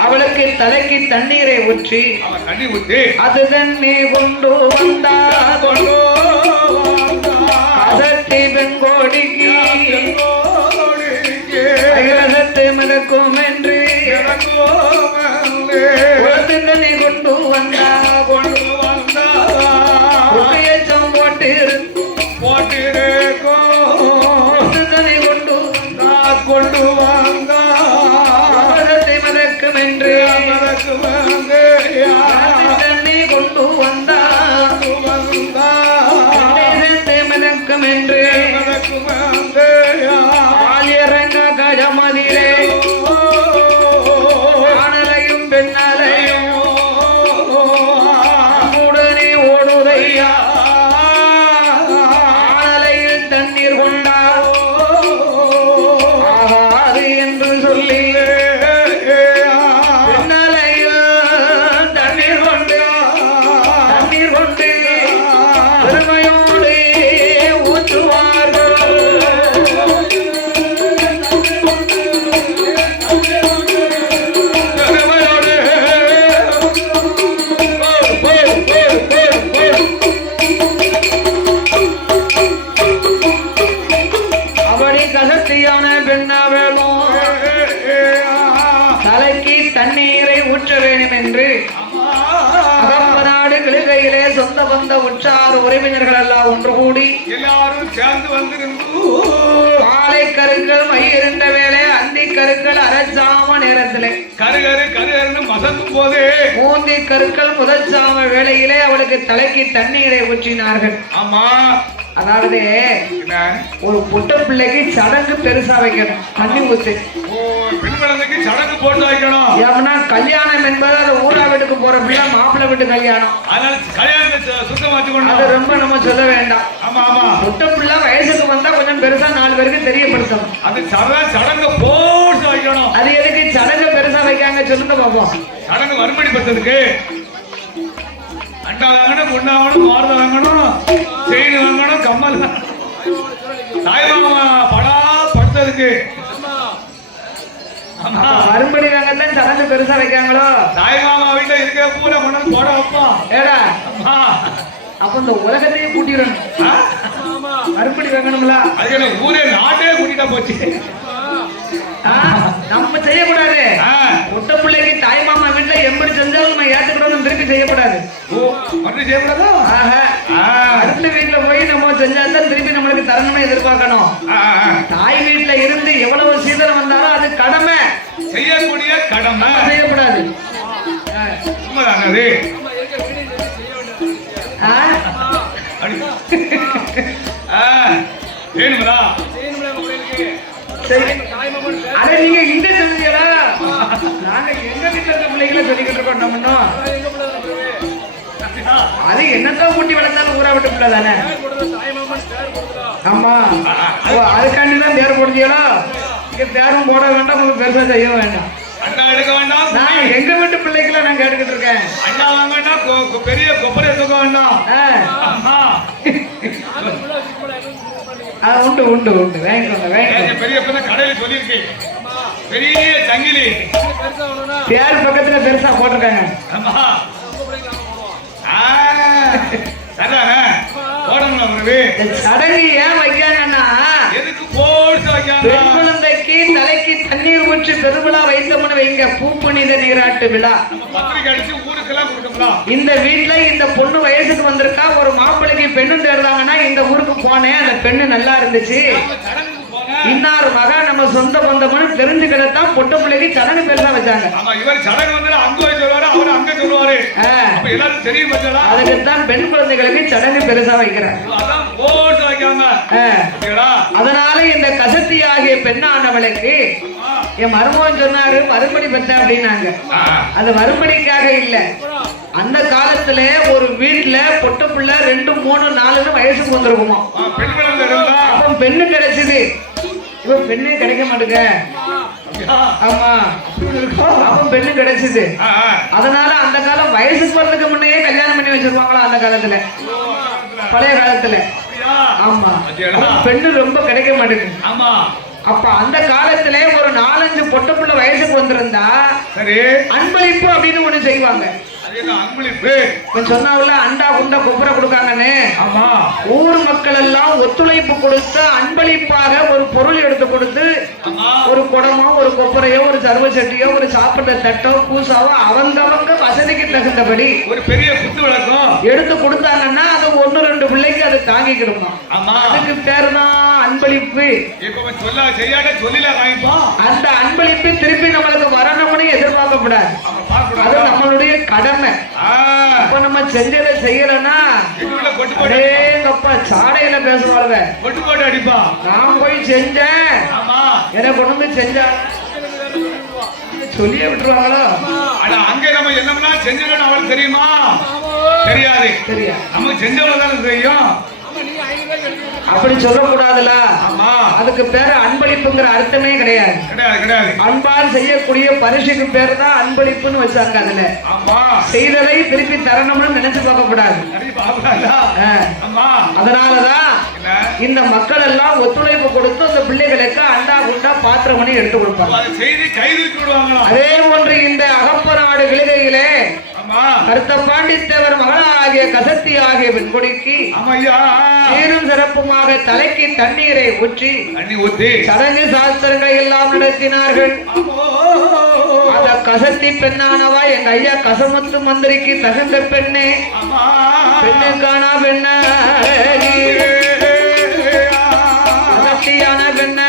அவளுக்கு தலைக்கு தண்ணீரை ஊற்றி அது தண்ணி கொண்டு வந்தார் அதத்தை வெங்கோடிக்கு மிதக்கும் என்று தண்ணி கொண்டு வந்தார் போட்டு கொண்டு வாங்கத்தை மதக்கும் என்று தண்ணி கொண்டு வந்தாத்தை மதக்கும் என்று ஆலியரங்க கஜமதிலே ஆணலையும் பெண்ணலையும் உடனே ஓடுதையா ஆணலையில் தண்ணீர் கொண்டா என்று சொல்லி தண்ணீர் கொண்டு பெருமையோடு ஊற்றுவார்கள் அப்படி கசத்தியான பெண்ணாவேளும் தலைக்கு தண்ணீரை ஊற்ற வேண்டும் என்று அகப்பநாடு கிழக்கையிலே சொந்த வந்த உற்றார் உறவினர்கள் எல்லாம் ஒன்று கூடி எல்லாரும் சேர்ந்து வந்திருந்து காலை கருக்கள் மையிருந்த வேலை அந்தி கருக்கள் அரசாம நேரத்திலே கருன்னு மசக்கும் போது மூந்தி கருக்கள் முதற்சாம வேளையிலே அவளுக்கு தலைக்கு தண்ணீரை ஊற்றினார்கள். ஆமா, அதாவது ஒரு பொட்ட பிள்ளைக்கு சடங்கு பெருசா வைக்கணும், தண்ணி ஊத்து. பெண் குழந்தைக்கு சடங்கு போட்டு வைக்கணும். ஏன்னா கல்யாணம் என்பது அது ஊரா வீட்டுக்கு போற பிள்ளை, மாப்பிள்ளை வீட்டு கல்யாணம். அதனால கல்யாணத்தை சுத்தமாச்சுக்கணும். அது ரொம்ப நம்ம சொல்ல வேண்டாம். ஆமா ஆமா, பொட்ட பிள்ளை வயசுக்கு வந்தா கொஞ்சம் பெருசா 4 பேருக்கு தெரியப்படுத்தணும். அது சடங்கு போட்டு வைக்கணும். அது எதுக்கு சடங்கு பெருசா வைக்காங்க சொல்லுங்க பாப்போம். சடங்கு மறுபடி பத்ததுக்கு அண்டா வாங்கணும், பொண்ணா வாங்கணும், மாறுத வாங்கணும், செயின் வாங்கணும், கம்மல் தாய்மாமா படா படுத்ததுக்கு மறுபடி வாங்கத்தான் சடங்கு பெருசா வைக்காங்களோ. தாய்மாமா வீட்டுல இருக்கிற பூர கொண்டு போட வைப்போம். ஏடா அப்ப இந்த உலகத்தையே கூட்டிடணும், மறுபடி வாங்கணும்ல. அதுக்கு ஊரே நாட்டே கூட்டிட்டா போச்சு. நம்ம செய்யக்கூடாது. பொட்ட பிள்ளைக்கு தாய் மாமா வீட்டுல எப்படி செஞ்சாலும் நம்ம ஏத்துக்கிறோம், திருப்பி செய்யக்கூடாது. அடுத்த வீட்டுல போய் நம்ம செஞ்சாதான் திருப்பி நம்மளுக்கு தரணும்னு எதிர்பார்க்கணும். தாய் வீட்டுல இருந்து எவ்வளவு சீதனம் வந்தாலும் அது கடமை, செய்யக்கூடிய கடமை, செய்யக்கூடாது. வேணுங்களா? அத நீங்க இங்க சொல்லுங்களா? நாங்க எங்க வீட்டுல இருக்க பிள்ளைகளை சொல்லிக்கிட்டு இருக்கோம். நம்ம அது என்னத்தான் கூட்டி வளர்த்தாலும் ஊரா விட்டு பிள்ளை தானே. ஆமா, அதுக்காண்டிதான் பேர் போடுறீங்களா? இங்க பேரும் போட வேண்டாம், உங்களுக்கு பெருசா செய்ய வேண்டாம். நான் எங்க வீட்டு பிள்ளைகளை நான் கேட்டுக்கிட்டு இருக்கேன். அண்ணா வாங்கன்னா பெரிய கொப்பரை தூக்க வேண்டாம். உண்டு உண்டு உண்டு, வாங்கிக்கோங்க வாங்கிக்கோங்க. பெரிய கடையில சொல்லியிருக்கேன், பெரிய சங்கிலி பேர் பக்கத்துல பெருசா போட்டிருக்காங்க. சடங்கு ஏன் வைக்காங்கன்னா, பெண் குழந்தைக்கு தலைக்கு தண்ணீர் ஊற்றி பெருவிழா வைத்தோம்னு வைங்க, பூப்புனித நீராட்டு விழா. இந்த வீட்டுல இந்த பொண்ணு வயசுக்கு வந்திருக்கா, ஒரு மாப்பிள்ளைக்கு பெண்ணு தேடுறாங்கன்னா இந்த ஊருக்கு போனேன், அந்த பெண்ணு நல்லா இருந்துச்சு, இன்னார் மகா நம்ம சொந்த பந்தம்னு தெரிஞ்சுக்கிறதான் பொட்ட பிள்ளைக்கு சடங்கு பெருசா வச்சாங்க. அதுக்குத்தான் பெண் குழந்தைகளுக்கு சடங்கு பெருசா வைக்கிறாங்க. அதனால இந்த கசத்தி ஆகிய பெண்ணானவளுக்கு என் மருமகன் சொன்னாரு மறுபடி பெற்ற அப்படின்னாங்க. அது மறுபடிக்காக இல்ல, அந்த காலத்துல ஒரு வீட்டுல பொட்ட பிள்ளை 2, 3, 4 வயசுக்கு வந்திருக்குமா. அப்ப பெண்ணு கிடைச்சது, இப்ப பெண்ணே கிடைக்க மாட்டேங்க. ஆமா, அப்ப பெண்ணு கிடைச்சது. அதனால அந்த காலம் வயசுக்கு வர்றதுக்கு முன்னே கல்யாணம் பண்ணி வச்சிருவாங்களா அந்த காலத்துல. பழைய காலத்துல. ஆமா, பெண்ணு ரொம்ப கிடைக்க மாட்டேங்குது. ஆமா, அப்ப அந்த காலத்துல ஒரு 4-5 பொட்ட புள்ள வயசுக்கு வந்திருந்தா சரி அன்பளிப்பு அப்படின்னு ஒண்ணு செய்வாங்க. சொன்னாவுல அண்டா குண்டா கொப்பரை கொடுக்காங்கன்னு. ஆமா, ஊர் மக்கள் எல்லாம் ஒத்துழைப்பு கொடுத்து அன்பளிப்பாக ஒரு பொருள் எடுத்து கொடுத்து ஒரு குடமோ ஒரு கொப்பரையோ ஒரு சர்வ சட்டியோ ஒரு சாப்பிட்ட தட்டோ பூசாவோ அவங்க வசதிக்கு தகுந்தபடி ஒரு பெரிய குத்து விளக்கம் எடுத்து கொடுத்தாங்கன்னா அது 1-2 பிள்ளைக்கு அது தாங்கிக்கிடுமா. அதுக்கு பேரு தான் அன்பளிப்பு. அந்த அன்பளிப்பு திருப்பி நம்மளுக்கு வரணும்னு எதிர்பார்க்கப்படாது. அது நம்மளுடைய கடமை. இப்ப நம்ம செஞ்சதை செய்யலன்னா அப்பா சாடையில பேசுவாங்க. அடிப்பா நான் போய் செஞ்சேன் எனக்கு கொண்டு வந்து செஞ்சா சொல்லியே விட்டுருவாங்களோ. அங்க நம்ம என்னம்னா செஞ்சோம்னு அவளுக்கு தெரியுமா? தெரியாது. நமக்கு செஞ்சவங்க தானே தெரியும். அப்படி சொல்லக்கூடாதுல. அதுக்கு பேரு அன்பளிப்புங்கிற அர்த்தமே கிடையாது. அன்பால் செய்யக்கூடிய பரிசுக்கு பேரு தான் அன்பளிப்புன்னு வச்சாங்க. அதுல செய்ததை திருப்பி தரணும்னு நினைச்சு பார்க்க கூடாது. அதனாலதான் இந்த மக்கள் எல்லாம் ஒத்துழைப்பு கொடுத்து அந்த பிள்ளைகளுக்கு அண்டா குண்டா பாத்திரம் பண்ணி எடுத்து கொடுப்பாங்க. அதே போன்று இந்த அகப்பநாடு கிளிகையிலே கருத்த பாண்டித்தேவர் மகளாகிய கசத்தி ஆகிய பெண்குடிக்கு சீரும் சிறப்புமாக தலைக்கு தண்ணீரை ஊற்றி சடங்கு சாஸ்திரங்களை எல்லாம் நடத்தினார்கள். அந்த கசத்தி பெண்ணானவா எங்க ஐயா கசமுத்து மந்திரிக்கு தகுந்த பெண்ணே. பெண்ணுக்கான பெண்ண கசத்தியான பெண்ண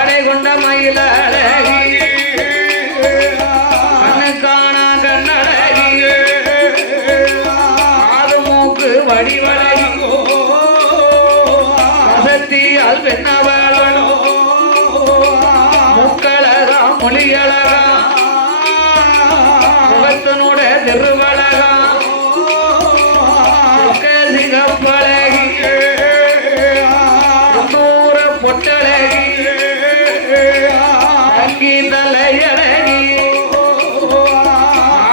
எடை கொண்ட மயில முகத்தினோட திருவழகா சிங்கப்பழகி பொட்டழகி அங்கி தலையழகி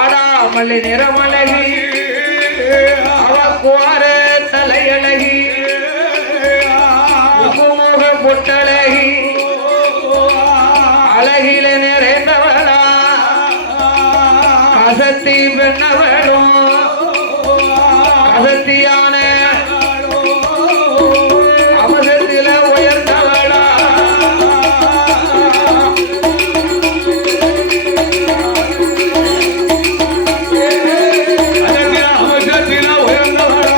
ஆடாமல்லி நிறமழகி அவ குவார தலையழகி முக பொட்டழகி அழகில நிறைந்தவளா கசத்தி பெண்ணவளும் கசத்தியான அவசத்தில உயர்ந்தவளா அவசத்தில உயர்ந்தவளா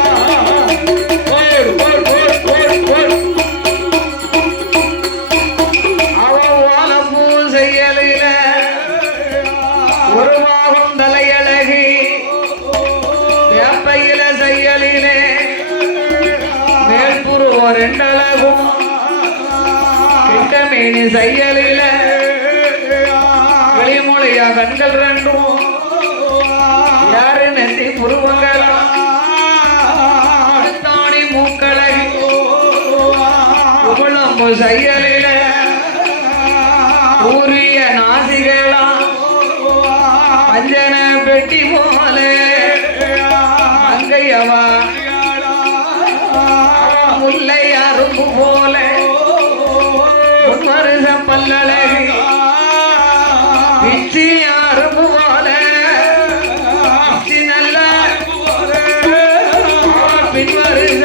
ரெண்டழகும் கிட்டமேனி செய்யலில வெளிமொழியா கண்கள் ரெண்டும் யாரு நெத்தி புருவங்களும் தாணி மூக்களகி உகுளம்பு செய்யலில ஊரிய நாசிகளா அஞ்சன பெட்டி போல அங்கையவா முல்லை அரும்பு போல வருஷ பல்லழகி பிச்சி அரும்பு போல நல்ல பின்வருஷ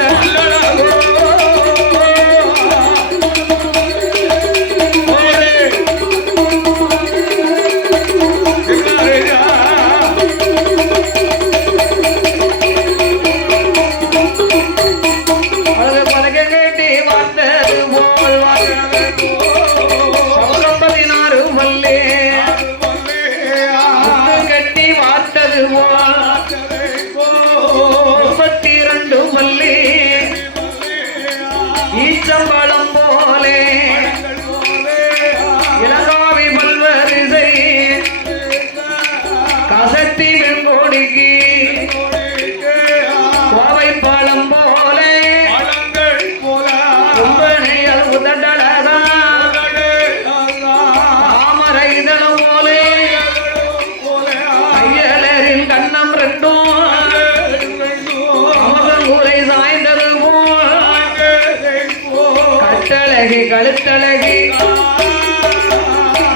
கையழகி கழுத்தழகி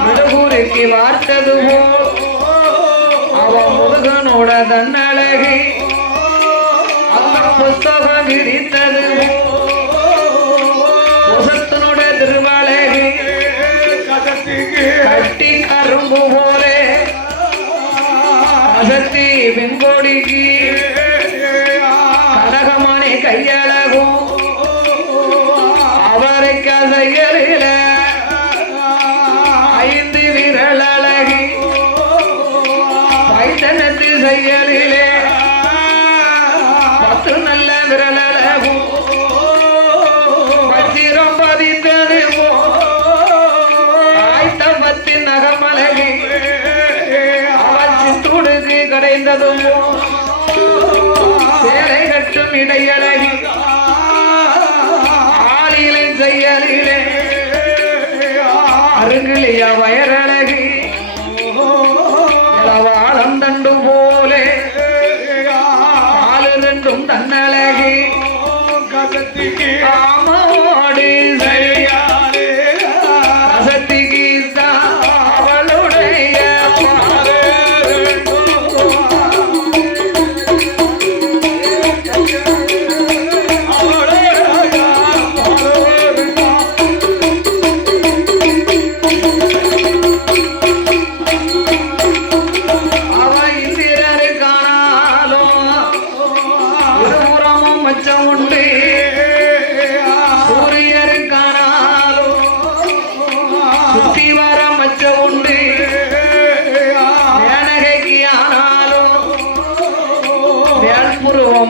விடுகூருக்கு வார்த்தது போல் அவ முருகனோட தன்னழகி அவன் புஸ்தகம் விரித்தது புசத்தனோட திருவழகி கட்டி கரும்பு போலே அசத்தி வெங்கோடிக்கு கடகமணி கையழகும் அவருக்கு அசையலில ஐந்து விரல் அழகி பைத்தனத்து செயலிலே 10 நல்ல விரல் அழகும் வச்சிரம் பதித்தது ஆய்த்தம்பத்தின் நகமழகி அவன் சித்துடுக்கு கடைந்ததும் சேலை கட்டும் இடையழகி ஆளிலே செயலிலே அருகிலிய வயரழகி இளவாளம் தண்டு போலே ஆளு ரெண்டும் தன்னழகி ஆமோடி செய்யாலே அசத்திக்கு அவளுடைய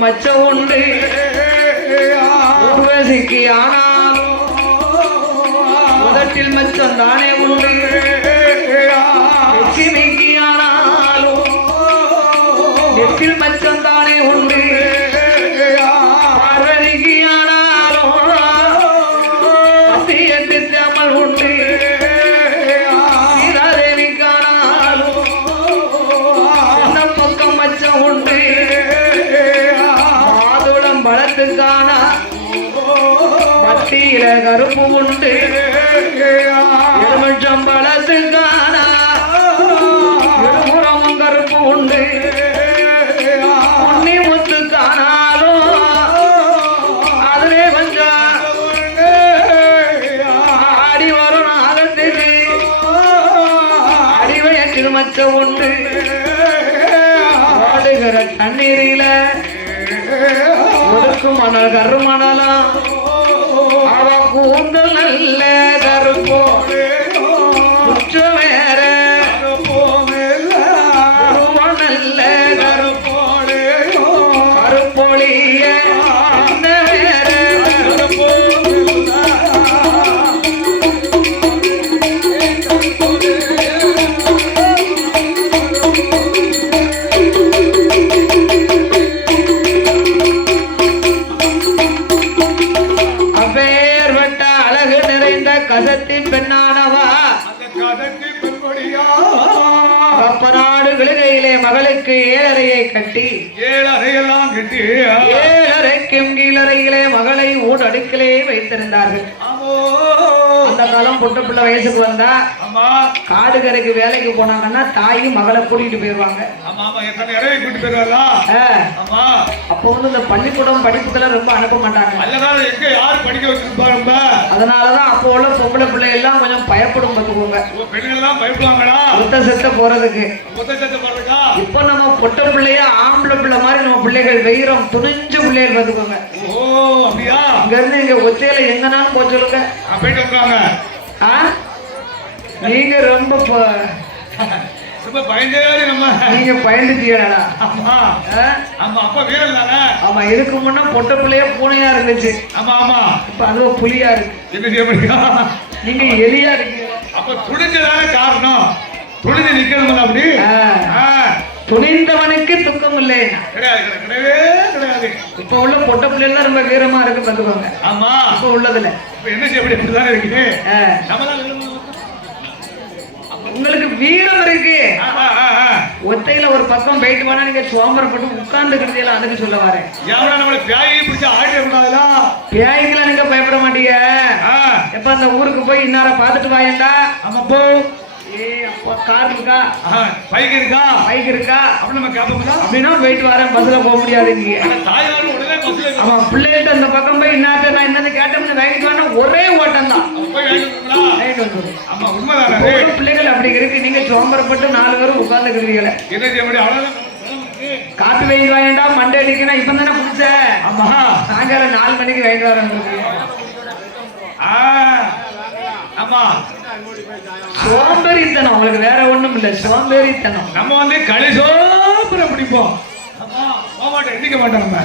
மச்ச உண்டு ஊர்வசிக்கு ஆனாலும் முதட்டில் மச்சம் தானே உண்டு லட்சுமிக்கு ஆனாலும் நெற்றில் மச்சம் தானே உண்டு பார்வதிக்கு ஆனாலும் சத்தியத்து தமிழ் உண்டு சீதாதேவிக்கு ஆனாலும் சின்ன பக்கம் மச்சம் உண்டு பழத்துக்கான பட்டியில கருப்பு உண்டு எலுமிச்சம் பழத்துக்கான இருபுறமும் கருப்பு உண்டு உண்ணி முத்துக்கானாலும் அதிலே கொஞ்சம் அடி வரும் நாகத்துக்கு அடிவயத்தில் மச்சம் உண்டு ஓடுகிற தண்ணீரில ஒதுக்கு மணல் கருமணலாம் அவ கூந்தல் நல்ல கருப்போ குற்ற வேற நல்ல கருப்போடு கருப்பொழிய வேற கசத்தி பெண்ணானவா கப்பநாடு விழுகையிலே மகளுக்கு 7 அறையை கட்டி 7 அறையெல்லாம் கட்டி 7 அறைக்கும் கீழறையிலே மகளை ஊடடுக்கிலே வைத்திருந்தார்கள். அந்த காலம் பொட்ட பிள்ளை வயசுக்கு வந்தா காடு கரைக்கு வேலைக்கு போனாங்கன்னா தாயும் மகளை கூட்டிட்டு போயிருவாங்க. அப்போ வந்து இந்த பள்ளிக்கூடம் படிப்புக்கெல்லாம் ரொம்ப அனுப்ப மாட்டாங்க. அதனாலதான் அப்போ உள்ள பொம்பளை பிள்ளை எல்லாம் கொஞ்சம் பயப்படும் பார்த்துக்கோங்க. புத்த செத்த போறதுக்கு. இப்ப நம்ம பொட்ட பிள்ளைய ஆம்பளை பிள்ளை மாதிரி நம்ம பிள்ளைகள் வெயிரம் துணிஞ்ச பிள்ளைகள் பார்த்துக்கோங்க. இங்க இருந்து இங்க ஒத்தையில எங்கனாலும் போய் சொல்லுங்க. நீங்க ரொம்ப நீங்க பயந்துட்டீங்களா? ஆமா, இதுக்கு முன்ன பொட்ட பிள்ளைய பூனையா இருந்துச்சு. இப்ப அதுவும் புலியா இருக்கு. நீங்க எலியா இருக்கீங்க. அப்ப துணிஞ்சதான காரணம். துணிஞ்சு நிக்கணும். அப்படி துணிந்தவனுக்கு துக்கம் இல்லை. கிடையாது. இப்ப உள்ள பொட்ட பிள்ளை எல்லாம் ரொம்ப வீரமா இருக்கு பார்த்துக்கோங்க. ஆமா, இப்ப உள்ளதுல என்ன செய்ய இருக்கு. உங்களுக்கு வீரம் இருக்கு. ஒத்தையில ஒரு பக்கம் போயிட்டு போனா நீங்க சோம்பரப்பட்டு உட்கார்ந்து எல்லாம் அதுக்கு சொல்ல வரேன். பியாய்க்கெல்லாம் நீங்க பயப்பட மாட்டீங்க. எப்ப அந்த ஊருக்கு போய் இன்னார பாத்துட்டு வாயண்டா. ஆமா போ. அப்பா கார் இருக்கா, பைக் இருக்கா, பைக் இருக்கா அப்படி நம்ம கேட்போம்ல. அப்படின்னா போயிட்டு வரேன், பஸ்ல போக முடியாது இங்க. தாய்வாரும் உடனே பஸ்ல. ஆமா, பிள்ளைகிட்ட அந்த பக்கம் போய் இன்னாட்ட நான் என்னது கேட்டோம்னு வாங்கிட்டு வரணும், ஒரே ஓட்டம் தான். ஆமா உண்மைதானே. பிள்ளைகள் அப்படி இருக்கு. நீங்க சோம்பரப்பட்டு 4 பேரும் உட்கார்ந்துக்கிறீங்களே, என்ன செய்ய முடியும்? காப்பி வாங்கிட்டு வாங்கடா, மண்டே அடிக்கணும். இப்ப தானே குடிச்ச. ஆமா, சாயங்காலம் 4 மணிக்கு வாங்கிட்டு வரேன். ஆமா, சோம்பேறித்தனம். உங்களுக்கு வேற ஒண்ணும் இல்ல, சோம்பேறித்தனம். நம்ம வந்து களி சோம்பர பிடிப்போம். எண்ணிக்க மாட்டோம் நம்ம.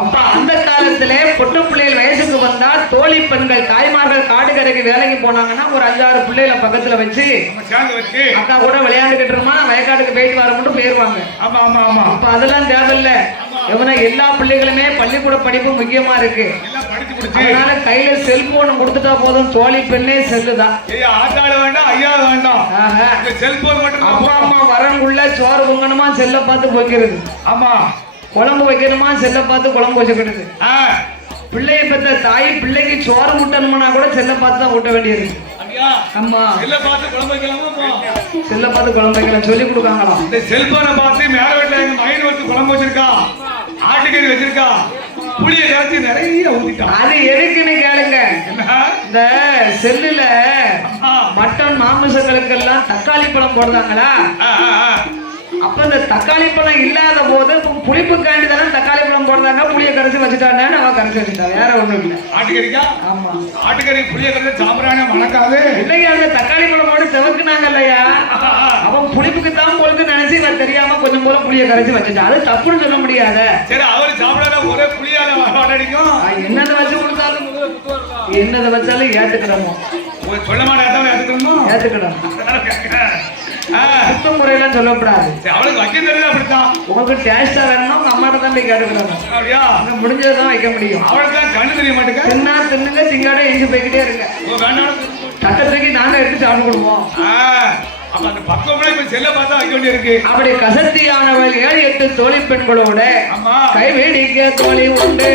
அப்பா அந்த காலத்துல பொட்டு பிள்ளைகள் வயசுக்கு வந்தா தோழி பெண்கள் தாய்மார்கள் காடு கரைக்கு வேலைக்கு போனாங்கன்னா ஒரு 5-6 பிள்ளைகளை பக்கத்துல வச்சு அக்கா கூட விளையாண்டுகிட்டு இருமா, வயக்காட்டுக்கு போயிட்டு வர மட்டும் போயிருவாங்க. ஆமா ஆமா ஆமா. அப்ப அதெல்லாம் தேவையில்ல. எவனா எல்லா பிள்ளைகளுமே பள்ளிக்கூட படிப்பு முக்கியமா இருக்கு. அதனால கையில செல்போன் கொடுத்துட்டா போதும், தோழி பெண்ணே செல்லுதான். அப்பா அம்மா வரங்குள்ள சோறு பொங்கணுமா செல்ல பார்த்து போய்க்கிறது. ஆமா, குழம்பு வைக்கணுமா செல்ல பார்த்து குழம்பு வச்சுக்கிடுது. பிள்ளைய பெற்ற தாய் பிள்ளைக்கு சோறு முட்டணும்னா கூட செல்ல பார்த்து தான் ஊட்ட வேண்டியது. ஆமா, செல்ல பார்த்து குழம்பு வைக்கலாம் சொல்லி கொடுக்காங்களாம். இந்த செல்போனை பார்த்து மேல வீட்டுல எங்க மகன் வச்சு குழம்பு வச்சிருக்கா, ஆட்டுக்கறி வச்சிருக்கா, புளிய காய்ச்சி நிறைய ஊத்திட்டான். அது எதுக்குன்னு கேளுங்க. இந்த செல்லுல மட்டன் மாமிசங்களுக்கெல்லாம் தக்காளி பழம் போடுறாங்களா, அப்ப இந்த தக்காளி பழம் இல்லாத போது புளிப்புக்காண்டி தானே தக்காளி பழம் போடுறாங்க. புளிய கரைச்சி வச்சுட்டான்னு அவன் கரைச்சி வச்சுட்டான், வேற ஒண்ணும் இல்லை. ஆட்டுக்கறிக்கா? ஆமா, ஆட்டுக்கறி புளிய கரைச்சி சாம்பிராணி மணக்காது இல்லையா? அந்த தக்காளி பழமோடு செவக்குனாங்க இல்லையா, அவன் புளிப்புக்கு தான் போலுக்கு நினைச்சு இவன் தெரியாம கொஞ்சம் போல புளிய கரைச்சி வச்சுட்டான். அது தப்புன்னு சொல்ல முடியாத. சரி, அவரு சாப்பிடாத ஒரே புளியால அடிக்கும். என்னதை வச்சு கொடுத்தாலும் என்னதை வச்சாலும் ஏத்துக்கிறோமோ, சொல்ல மாட்டேன் ஏத்துக்கிறோம். சுத்த முறையெல்லாம் சொல்லக்கூடாது. அவளுக்கு வைக்க தெரியல, அப்படித்தான். உங்களுக்கு டேஸ்டா வேணும்னா உங்க அம்மாட்ட தான் போய் கேட்டுக்கிறாங்க. அப்படியா? முடிஞ்சதான் வைக்க முடியும். அவளுக்கு கண்ணு தெரிய மாட்டேங்க. தின்னா தின்னுங்க, திங்காட எஞ்சி போய்கிட்டே இருங்க. சட்டத்துக்கு நாங்க எடுத்து சாப்பிட்டு கொடுப்போம். அப்படி கசத்தியானவள் 7-8 தோழி பெண்களோட கைவேடிக்க தோழி உண்டு,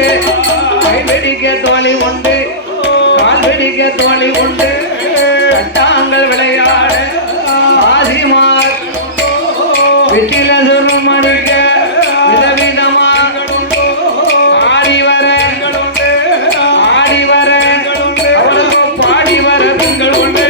கைவேடிக்க தோழி உண்டு, கால் வெடிக்க தோழி உண்டு, தாங்கள் விளையாட ஆதிமார் வெற்றில மணிக்க விதவிதமா ஆடி வர ஆடி வர அவளுக்கு பாடி வர பெண்கள் உண்டு.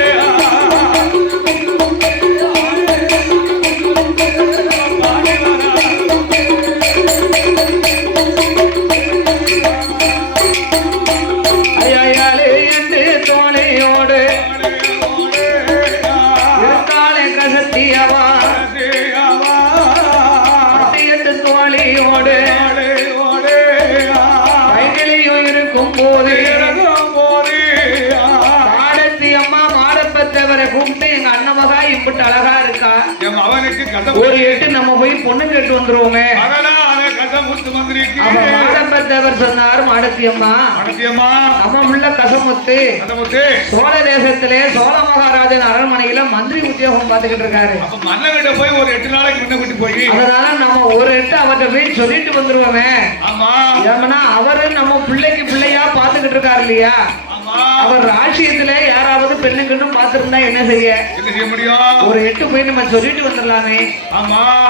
ஐயாலே என்று தோணையோடு கைகளையும் இருக்கும் போது மாடத்தி அம்மா மாடப்பத்தவரை கூப்பிட்டு எங்க அண்ணமகா இப்படி அழகா இருக்கா, ஒரு 8 நம்ம போய் பொண்ணு கேட்டு வந்துருவோமே. மாடப்பத்தவர் சொன்னாரு, மாடத்தி அம்மா நம்ம உள்ள கசமுத்து சோழ தேசத்திலே சோழ மகாராஜன் அரண்மனையில மந்திரி உத்தியோகம் பார்த்துக்கிட்டு இருக்காரு. போய் ஒரு 8 நாளைக்கு முன்ன கூட்டி போய் அதனால நம்ம ஒரு 8 அவர்கிட்ட போய் சொல்லிட்டு வந்துருவோமே. ஏன்னா அவரு நம்ம பிள்ளைக்கு பிள்ளையா பார்த்துக்கிட்டு இருக்காரு இல்லையா. அவர் ராஜ்யத்துல யாராவது பெண்ணுக்குன்னு பார்த்திருந்தா என்ன செய்ய முடியும்? ஒரு 8 போய் நம்ம சொல்லிட்டு வந்துடலாமே.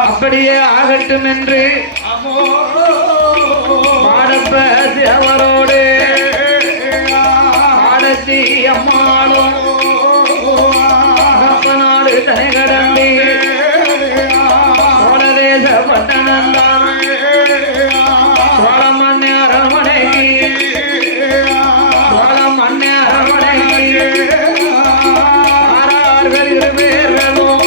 அப்படியே ஆகட்டும் என்று மாடப்ப அவரோடு மாடத்தி அம்மாளும் நாடு தனி கடந்து சோழதேச பட்டணந்தான் சோழமண்ண அரண்மனைக்கு சோழமண்ண அரண்மனைக்கு ஆறார்கள் 2 பேர்களும்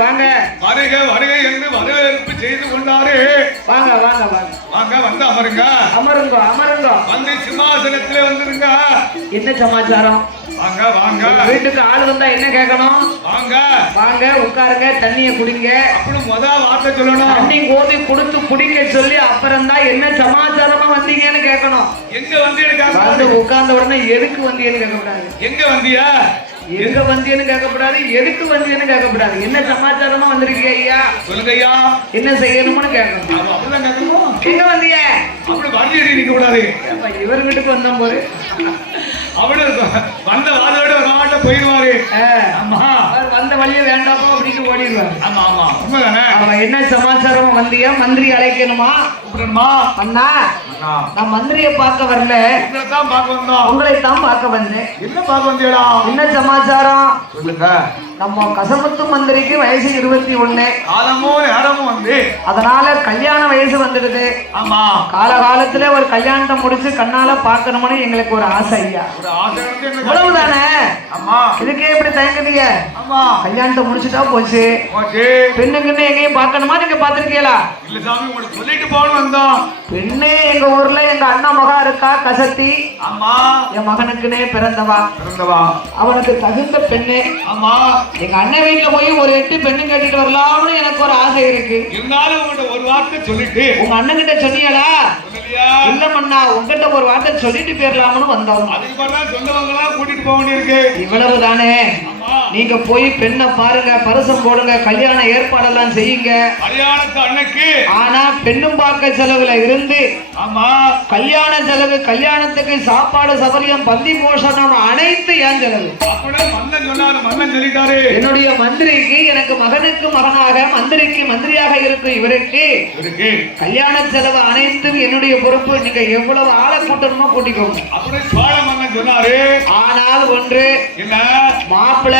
வாங்க வருக வருக என்று வரவேற்பு செய்து கொண்டாரு. வாங்க வாங்க வாங்க வாங்க, வந்து அமருங்க. அமருங்க அமருங்க. வந்து சிம்மாசனத்திலே வந்துருங்க. என்ன சமாச்சாரம்? வாங்க வாங்க. வீட்டுக்கு ஆள் வந்தா என்ன கேட்கணும்? வாங்க வாங்க வாங்க உட்காருங்க தண்ணிய குடிங்க அப்படி வார்த்தை சொல்லணும். தண்ணி கோதி கொடுத்து குடிக்க சொல்லி அப்புறம் தான் என்ன சமாச்சாரமா வந்தீங்கன்னு கேட்கணும். எங்க வந்தீங்க வந்து உட்கார்ந்த உடனே எதுக்கு வந்தீங்கன்னு கேட்கக்கூடாது. எங்க வந்தியா எங்க வந்தீங்கன்னு கேட்கக்கூடாது, எதுக்கு வந்தீங்கன்னு கேட்கக்கூடாது. என்ன சமாச்சாரமா வந்திருக்கீங்க ஐயா, சொல்லுங்க ஐயா, என்ன செய்யணும்னு கேட்கணும். அப்படிதான் கேட்கணும். எங்க வந்தீங்க அப்படி வண்டி நிக்க கூடாது. இவர்கிட்ட வந்த போது அப்படி வந்த வாதோட ஒரு மாட்ட போயிடுவாரு. ஆமா வந்த வழியே வேண்டாமோ அப்படின்னு ஓடிடுவாரு. ஆமா ஆமா உண்மைதானே. அவன் என்ன சமாச்சாரமா வந்தியா, மந்திரி அழைக்கணுமா? அண்ணா நான் மந்திரியை பார்க்க வரல, உங்களை தான் பார்க்க வந்தேன். என்ன பார்க்க வந்தீங்களா? என்ன சமாச்சாரம் சொல்லுங்க. நம்ம கசமுத்து மந்திரிக்கு வயசு 21. காலமும் நேரமும் வந்து அதனால கல்யாண வயசு வந்துடுது. ஆமா காலகாலத்துல ஒரு கல்யாணத்தை முடிச்சு கண்ணால பாக்கணும்னு எங்களுக்கு ஒரு ஆசை ஐயா. ஒரு ஆசை இவ்வளவுதானே. ஆமா இதுக்கே எப்படி தயங்குறீங்க? ஆமா கல்யாணத்தை முடிச்சுட்டா போச்சு, போச்சு. பெண்ணுக்குன்னு எங்கேயும் பார்க்கணுமா? நீங்க பாத்திருக்கீங்களா? இல்ல சாமி, உங்களுக்கு சொல்லிட்டு போகணும் வந்தோம். பெண்ணே எங்க ஊர்ல எங்க அண்ணா மகா இருக்கா கசத்தி. ஆமா என் மகனுக்குனே பிறந்தவா, அவனுக்கு தகுந்த பெண்ணு. ஆமா எங்க அண்ணன் வீட்டுல போய் ஒரு 8 பெண்ணு கேட்டுட்டு வரலாம்னு எனக்கு ஒரு ஆசை இருக்கு. இருந்தாலும் உங்கள்ட்ட ஒரு வார்த்தை சொல்லிட்டு. உங்க அண்ணன் கிட்ட சொன்னீங்களா? இல்ல மண்ணா, உங்ககிட்ட ஒரு வார்த்தை சொல்லிட்டு போயிடலாம்னு வந்தோம். அதுக்கு பிறகு சொந்தவங்க எல்லாம் கூட்டிட்டு போக வேண்டியிருக்கு. இவ்வளவுதானே. நீங்க போய் பெண்ணை பாருங்க, பரிசம் போடுங்க, கல்யாண ஏற்பாடெல்லாம் செய்யுங்க. கல்யாணத்து அன்னைக்கு ஆனா பெண்ணும் பார்க்க செலவுல இருந்து ஆமா கல்யாண செலவு, கல்யாணத்துக்கு சாப்பாடு சபரியம் பந்தி போஷணம் அனைத்து ஏன் செலவு. அப்படியே மன்னன் சொன்னாரு, மன்னன் சொல்லிட்டாரு. என்னுடைய மந்திரிக்கு, எனக்கு மகனுக்கு மகனாக மந்திரிக்கு மந்திரியாக இருக்கும் இவருக்கு கல்யாண செலவு அனைத்தும் என்னுடைய பொறுப்பு. நீங்க எவ்வளவு ஆளை கூட்டணுமோ கூட்டிக்கோங்க. அப்படி சோழ மன்னன் சொன்னாரு. ஆனால் ஒன்று, என்ன மாப்பிள்ள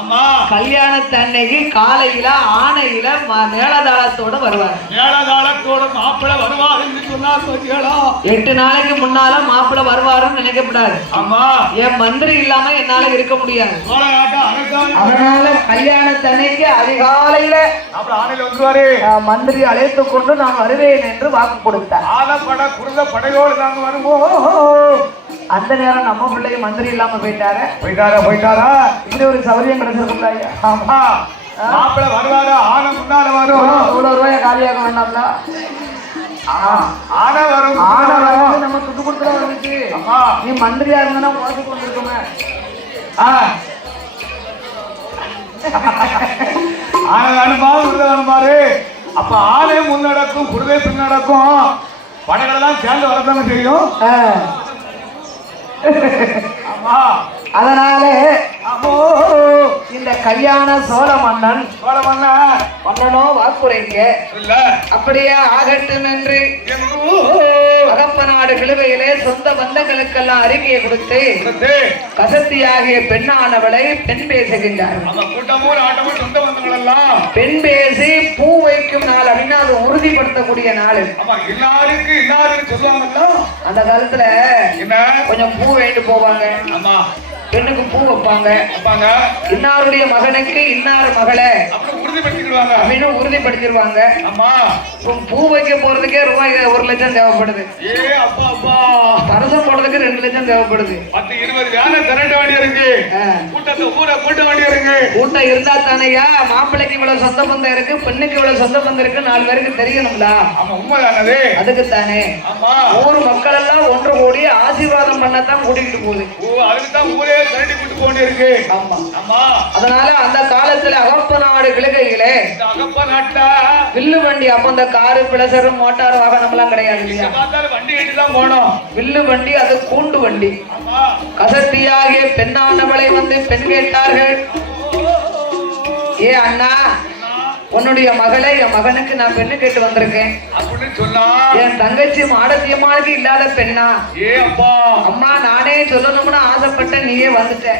ஆமா கல்யாணத்து அன்னைக்கு காலையில ஆணையில மேளதாளத்தோட வருவார். மேளதாளத்தோட மாப்பிள்ள வருவார் என்று சொன்னார். 8 நாளைக்கு முன்னால மாப்பிள்ள வருவாருன்னு நினைக்கப்படாது. ஆமா என் மந்திரி இல்லாம என்னால இருக்க முடியாது. அதனால கல்யாணத்து அன்னைக்கு அதிகாலையில ஆணையில வந்துருவாரு. மந்திரி அழைத்து கொண்டு நான் வருவேன் என்று வாக்கு கொடுத்தார். ஆலப்பட குருத படையோடு நாங்க வருவோம். அந்த நேரம் நம்ம பிள்ளை மந்திரி இல்லாம போயிட்டாரா? இப்படி ஒரு சௌரியம் கிடைச்சிருக்கும். ஆமா மாப்பிள்ள வருவாரு, ஆனை முன்னால வரும். 100 ரூபாய் காலியாக வேண்டாம்ல. ஆனை வரும், நம்ம துட்டு கொடுத்துட வந்துச்சு. நீ மந்திரியா இருந்தா போட்டு கொண்டிருக்கோமே. ஆனை வேணுமாரு. அப்ப ஆனை முன்னடக்கும், குருவே பின்னடக்கும். படைகளெல்லாம் சேர்ந்து வரதாங்க தெரியும். ஆமா அதனால இந்த கல்யாண சோழ மன்னனோ வாக்குரைங்க அப்படியே ஆகட்டும் என்று அகப்ப நாடு கிழவையிலே சொந்த பந்தங்களுக்கெல்லாம் அறிக்கையை கொடுத்து கசத்தியாகிய பெண்ணானவளை பெண் பேசுகின்றார். பெண் பேசி பூ வைக்கும் நாள் அப்படின்னா அது உறுதிப்படுத்தக்கூடிய நாள். அந்த காலத்துல கொஞ்சம் பூ வேண்டு போவாங்க, பெண்ணுக்கு பூ வைப்பாங்க. இன்னாருடைய மகனுக்கு இன்னார் மகளை அப்படின்னு உறுதிப்படுத்திடுவாங்க. பூ வைக்க போறதுக்கே ரூபாய் 1 லட்சம் தேவைப்படுது. பரசம் போடுறதுக்கு 2 லட்சம் தேவைப்படுது. 10-20 வேண்டிய இருக்கு. கூட்டம் இருந்தா தானையா மாப்பிள்ளைக்கு இவ்வளவு சொந்த பந்தம் இருக்கு, பெண்ணுக்கு இவ்வளவு சொந்த பந்தம் இருக்கு 4 பேருக்கு தெரியணும்ல. அதுக்கு தானே ஊர் மக்கள் எல்லாம் ஒன்று கூடி ஆசீர்வாதம் பண்ணத்தான் கூட்டிகிட்டு போகுது. அதனால அந்த காலத்துல அகப்ப நாடு கிழக்கைகளே வில்லு வண்டி, அப்ப அந்த காரு பிளசர் மோட்டார் வாகனம் எல்லாம் கிடையாது இல்லையா. வில்லு வண்டி, அது கூண்டு வண்டி. கசத்தியாகிய பெண்ணானவளை வந்து பெண் கேட்டார்கள். ஏ அண்ணா, உன்னுடைய மகளை என் மகனுக்கு நான் பெண்ணு கேட்டு வந்திருக்கேன். என் தங்கச்சி மாடத்தியமாளுக்கு இல்லாத பெண்ணா? அம்மா நானே சொல்லணும்னு ஆசைப்பட்ட நீயே வந்துட்ட.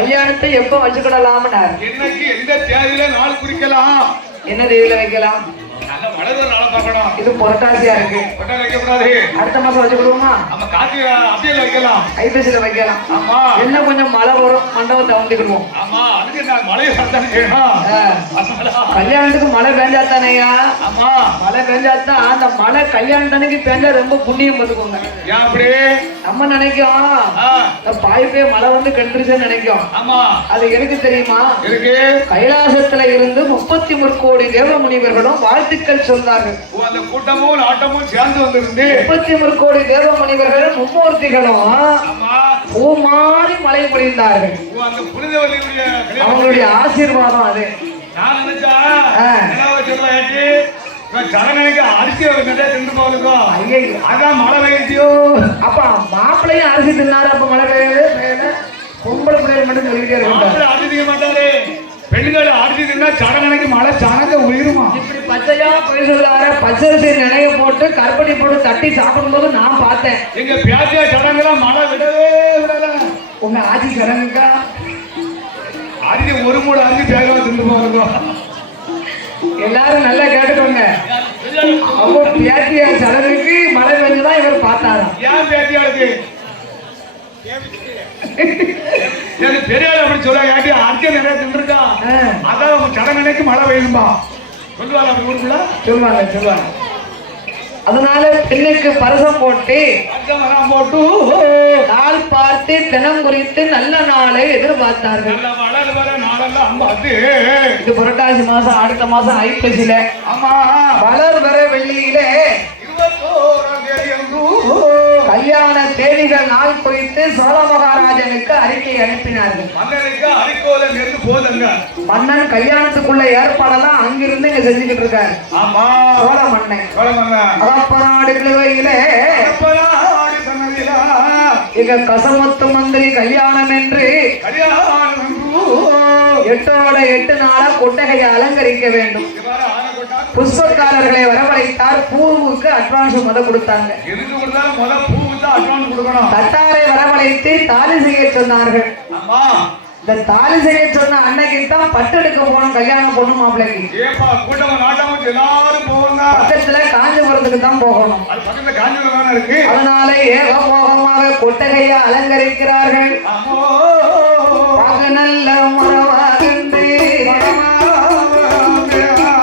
கல்யாணத்தை எப்ப வச்சுக்கிடலாம்னு என்ன தேதியில வைக்கலாம்? இது புரட்டாசியா இருக்கு, அடுத்த மாசம் வச்சுக்கிடுவோமா? ஐப்பசியில வைக்கலாம். என்ன கொஞ்சம் மழை வரும், மண்டபத்தை வந்துக்கிடுவோம். கல்யாணத்துக்கு மழை பெஞ்சாத்தானையா? மழை பெஞ்சாத்தான் அந்த மழை கல்யாணத்தன்னைக்கு பெஞ்சா ரொம்ப புண்ணியம் பார்த்துக்கோங்க. நம்ம நினைக்கும் பாய்ப்பே மழை வந்து கெட்டுருச்சுன்னு நினைக்கும். ஆமா, அது எனக்கு தெரியுமா? இருக்கு. கைலாசத்துல இருந்து 33 கோடி தேவ முனிவர்களும் வாழ்த்துக்கள் சொன்னார்கள். அந்த கூட்டமும் நாட்டமும் சேர்ந்து வந்திருந்து 33 கோடி தேவ முனிவர்கள் மும்மூர்த்திகளும் பூ மாறி மழை பொழிந்தார்கள். அந்த புனிதவல்லியுடைய அவங்களுடைய ஆசீர்வாதம் அது. நான் நினைச்சா சடங்கு அரிசி தின்னு போயிருக்கோம். அதான் மழை பெய்யோ. அப்ப மாப்பிள்ளையும் அரிசி தின்னாரு. அப்ப மழை பெய்யுது. பொம்பளை பிள்ளைகள் மட்டும் சொல்லிட்டே இருக்காரு. அரிசி திங்க மாட்டாரு. பெண்கள் அரிசி தின்னா சடங்கு மழை சடங்க உயிருமா. இப்படி பச்சையா போய் சொல்றாரு. பச்சரிசி நினைய போட்டு கருப்பட்டி போட்டு தட்டி சாப்பிடும் போது நான் பார்த்தேன். எங்க பேச்சியா சடங்குலாம் மழை விடவே விடல. உங்க ஆட்சி சடங்குக்கா அரிசி ஒரு மூணு அரிசி பேரவா தின்னு போயிருக்கோம். எல்லாரும் நல்லா கேட்டுக்கோங்க. அவங்க பேத்தியா சடங்குக்கு மழை பெஞ்சுதான் இவர் பார்த்தாராம். ஏன் பேத்தியாளுக்கு பெரியாள் அப்படி சொல்ல கேட்டி அரிசி நிறைய தின்றுருக்கா. அதான் சடங்குக்கு மழை பெய்யும்பா சொல்லுவாங்க. அப்படி ஊருக்குள்ள சொல்லுவாங்க. அதனால பெண்ணுக்கு பரசம் போட்டு நாள் பார்த்து தினம் குறித்து நல்ல நாளை எதிர்பார்த்தார்கள். இது புரட்டாசி மாசம், அடுத்த மாசம் ஐப்பசியில. ஆமா, வளர் வர வெள்ளியிலே கல்யாண தேதிகள் நாள் குறித்து சோழ மகாராஜனுக்கு அறிக்கை அனுப்பினார்கள். மன்னன் கல்யாணத்துக்குள்ள ஏற்பாடெல்லாம் அங்கிருந்து இங்க செஞ்சுக்கிட்டு இருக்காரு. சோழ மன்னன் அகப்பநாடு கிழவையிலே இங்க கசமுத்து மந்திரி கல்யாணம் என்று 8 நாளா கொட்டகையை அலங்கரிக்க வேண்டும். புஷ்பக்காரர்களை வரவழைத்தார். பூவுக்கு அட்வான்ஸ் முத கொடுத்தாங்க. தட்டாரை வரவழைத்து தாலி செய்ய சொன்னார்கள். இந்த தாலி செய்ய சொன்ன அன்னைக்கு தான் பட்டு எடுக்க போனோம். கல்யாணம் பொண்ணு மாப்பிள்ளைக்கு பக்கத்துல காஞ்சிபுரத்துக்கு தான் போகணும். அதனால ஏகபோகமாக கொட்டகையை அலங்கரிக்கிறார்கள். நல்ல மரவாகுந்து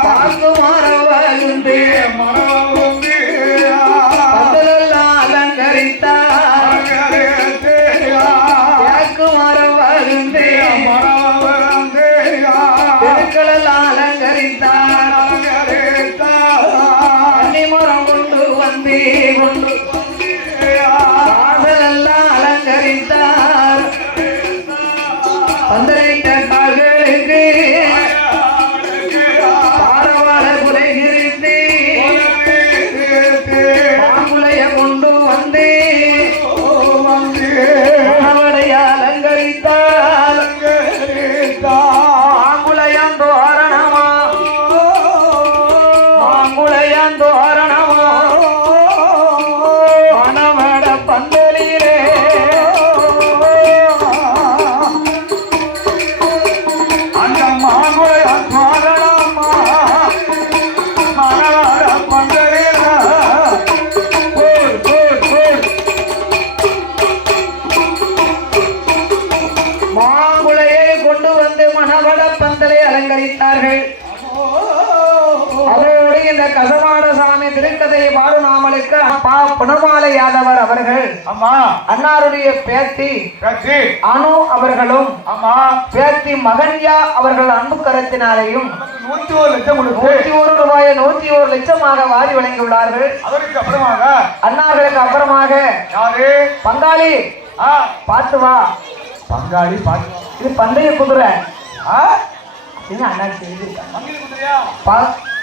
பாக்கு மரவாகுந்து பந்தலெல்லாம் அலங்கரித்தார். பாக்கு மரவாகுந்து பெருக்களெல்லாம் அலங்கரித்தார். மரம் கொண்டு வந்து கொண்டு வாசலெல்லாம் அலங்கரித்தார். பந்தலைட்ட கால்களுக்கு பாரவாட குலைகிருந்து மாங்குளைய கொண்டு வந்து மணவடைய அலங்கரித்தார். மாங்குளையம் தோரணமா, மாங்குளையம் தோரணமா மணவட பந்தலிலே அலங்கரித்தார்கள். அதோடு இந்த கசமாட சாமி திருக்கதையை பாடும் நாமலுக்கு புனமாலை யாதவர் அவர்கள் அன்னாருடைய பேத்தி அனு அவர்களும் பேத்தி மகன்யா அவர்கள் அன்பு கரத்தினாலையும் 101 ரூபாயை 101 லட்சமாக வாரி வழங்கியுள்ளார்கள். அன்னார்களுக்கு அப்புறமாக பங்காளி பாத்து வா. பங்காளி பாத்து, இது பந்தய குதிரை.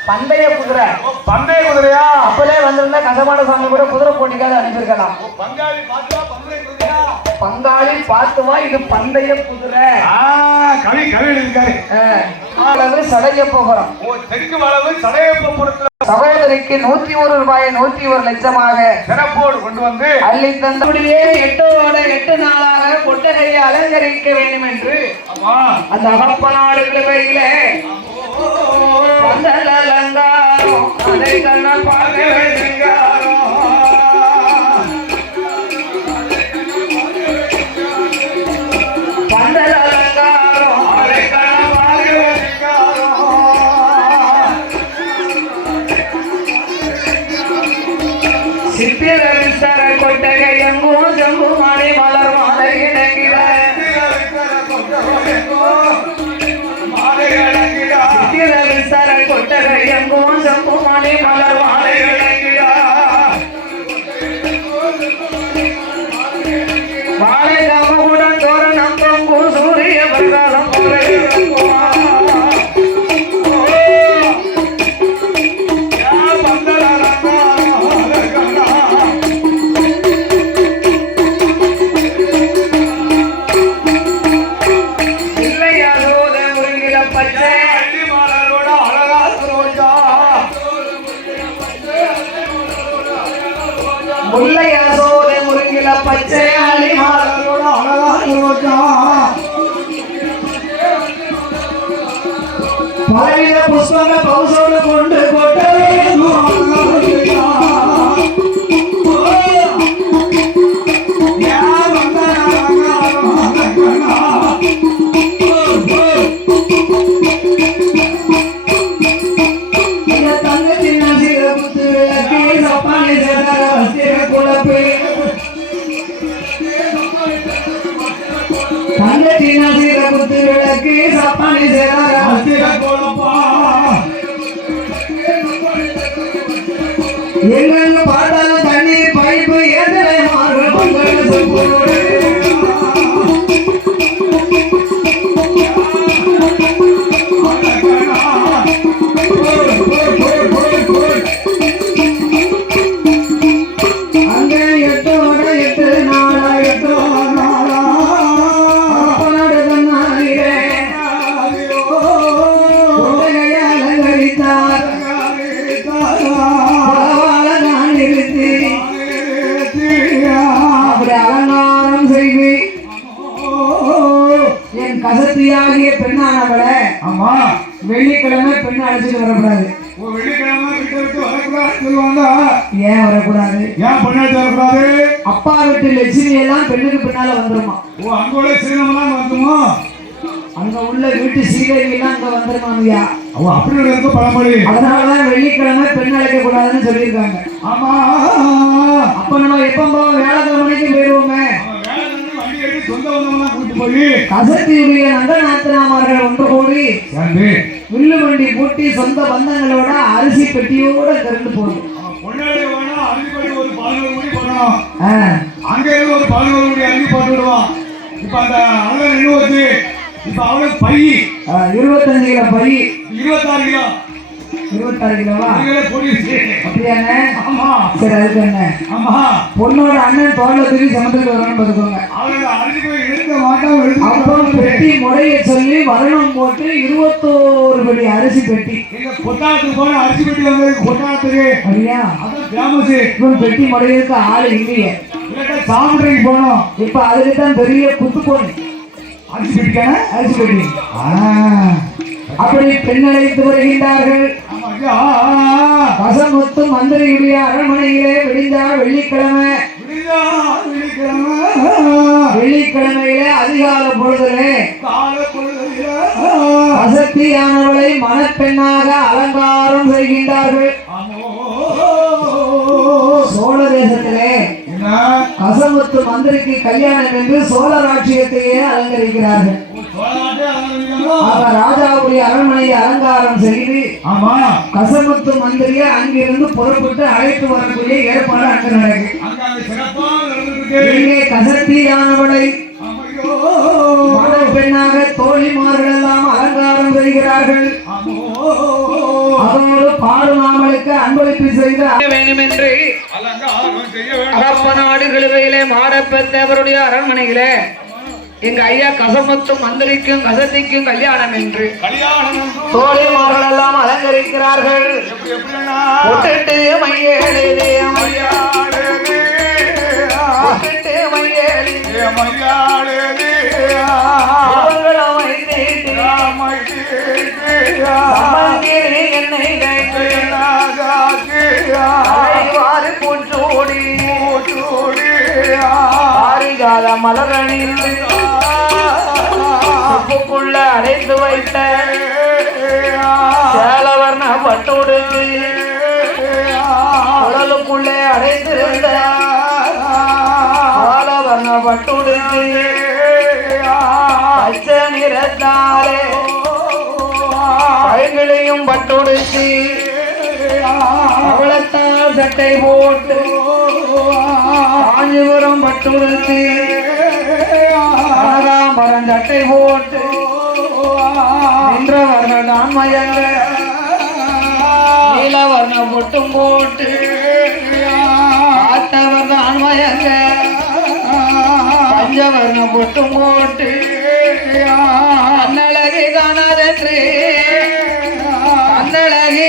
பந்தய குதிரை, பந்தய குதிரையா? அப்பலே வந்திருந்தா கசமாட சாமி கூட குதிரை போட்டிக்காக அனுப்பியிருக்கலாம். பங்காளி பாத்துவா, இது பந்தய குதிரை. சடைய போகிறோம். சகோதரிக்கு 101 ரூபாயை 101 லட்சமாக சிறப்போடு கொண்டு வந்து அள்ளி தந்தபடியே 8 நாளாக கொட்டகையை அலங்கரிக்க வேண்டும் என்று அந்த அகப்பநாடு கிழமையிலே பந்தல் அலங்காரம் அதை கண்ணால் பார்க்க வேண்டுங்காரம் பந்தல் அலங்காரம் அதை கண்ணால் பார்க்க வேண்டுங்காரம் சித்திர கொட்டகை எங்கும் செம்புமானி மலர் மாலை இணங்கிறார் சித்திர கொட்டகை எங்கும் செம்புமானி மலர் மாலை இணங்கிறார் மாலை காமகுடன் தோரணம் பொங்கும் சூரிய பிரகாசம் போல முல்லையாசோத முருங்கில பச்சை அழி மாலரோட அழகா பலவித புஷ்பங்க பௌசோடு கொண்டு கொட்டவே விளக்கு சப்பானி எங்க பார்த்தாலும் தண்ணி பைப்பு எதிரை மாறு அங்க 8 நாளா 8 கசத்தியாகிய பெண்ணானவள ஆமா வெள்ளிக்கிழமை பெண்ணை அழைச்சிட்டு வரக்கூடாது ஏன் வரக்கூடாது ஏன் பெண்ணாச்சு வரக்கூடாது அப்பா வீட்டு லட்சுமி எல்லாம் பெண்ணுக்கு பின்னால வந்துருமா அங்க உள்ள சீனமெல்லாம் வந்துருமா அங்க உள்ள வீட்டு சீதைகள் எல்லாம் அங்க வந்துருமாங்கய்யா அப்படி இருக்க பழமொழி அதனாலதான் வெள்ளிக்கிழமை பெண் அழைக்க கூடாதுன்னு சொல்லியிருக்காங்க ஆமா அப்ப நம்ம எப்ப வேலைக்கிழமைக்கு போயிருவோமே கசத்தியுடைய நந்தநாத்தனாமார்கள் ஒன்று கூடி வில்லு வண்டி பூட்டி சொந்த பந்தங்களோட அரிசி பெட்டியோட திறந்து போகுது அங்க ஒரு 11 மணி அரிசி போட்டு விடுவான் இப்ப அந்த அவளை நின்று வச்சு இப்ப அவளுக்கு பை 25 கிலோ பை 26 கிலோ 26 கிலோவா அப்படியாண்ணே ஆமா சரி அதுக்கு என்ன ஆமா பொண்ணோட அண்ணன் தோல்ல தூக்கி சமத்துக்கு வரணும் பார்த்துக்கோங்க அப்புறம் பெட்டி முறைய சொல்லி வரணும் போட்டு 21 படி அரிசி பெட்டி கொட்டாத்துக்கு போன அரிசி பெட்டி வந்து கொட்டாத்துக்கு அப்படியா அதான் ஃபேமஸ் இப்போ பெட்டி முறையிற்கு ஆள் இல்லையே சாப்பிட்றதுக்கு போனோம் இப்ப அதுக்கு தான் பெரிய குத்து போன அரிசி பெட்டிக்கான அரிசி பெட்டி அப்படி பெண் அழைத்து வருகின்றார்கள் கசமுத்து மந்திரியுடைய அரண்மனையிலே விடிந்தார் வெள்ளிக்கிழமையிலே அதிகால பொழுதிலே வசத்தியானவளை மணப்பெண்ணாக அலங்காரம் செய்கின்றார்கள் சோழ தேசத்திலே கசமுத்து மந்திரிக்கு கல்யாணம் என்று சோழ ராட்சியத்தையே அலங்கரிக்கிறார்கள் ராஜாவுடைய அரண்மனையை அலங்காரம் செய்து கசமுத்து மந்திரியை அங்கிருந்து புறப்பட்டு அழைத்து வரக்கூடிய ஏற்பாடு அங்கு நடக்கு இங்கே கசத்தியானவளை பெண்ணாக தோழிமார்கள் எல்லாம் அலங்காரம் செய்கிறார்கள் அதோடு பாடுமாமலுக்கு அன்பளிப்பு செய்து வேண்டும் என்று அரப்ப நாடுகளிலே மாடப்பெற்றவருடைய அரண்மனையிலே எங்க ஐயா கசமுத்து மந்திரிக்கும் கசத்திக்கும் கல்யாணம் என்று தோழிமார்கள் எல்லாம் அலங்கரிக்கிறார்கள் மலரணில் உப்புக்குள்ள அடைத்து வைத்த சேலவர்ண பட்டுடுக்கு உடலுக்குள்ளே அடைந்திருந்த ஆலவர்ண பட்டுடுத்து பச்சை நிறத்தாலே பைகளையும் பட்டுடுத்து அவளத்தால் சட்டை போட்டு காஞ்சிபுரம் பட்டுடுத்து ஆகாம்பரம் சட்டை போட்டு நின்றவர்கள் தான் மயங்க நீலவர்ண பொட்டும் போட்டு பார்த்தவர் தான் மயங்க பஞ்சவர்ண பொட்டும் போட்டு கண்ணழகி காணாதென்று கண்ணழகி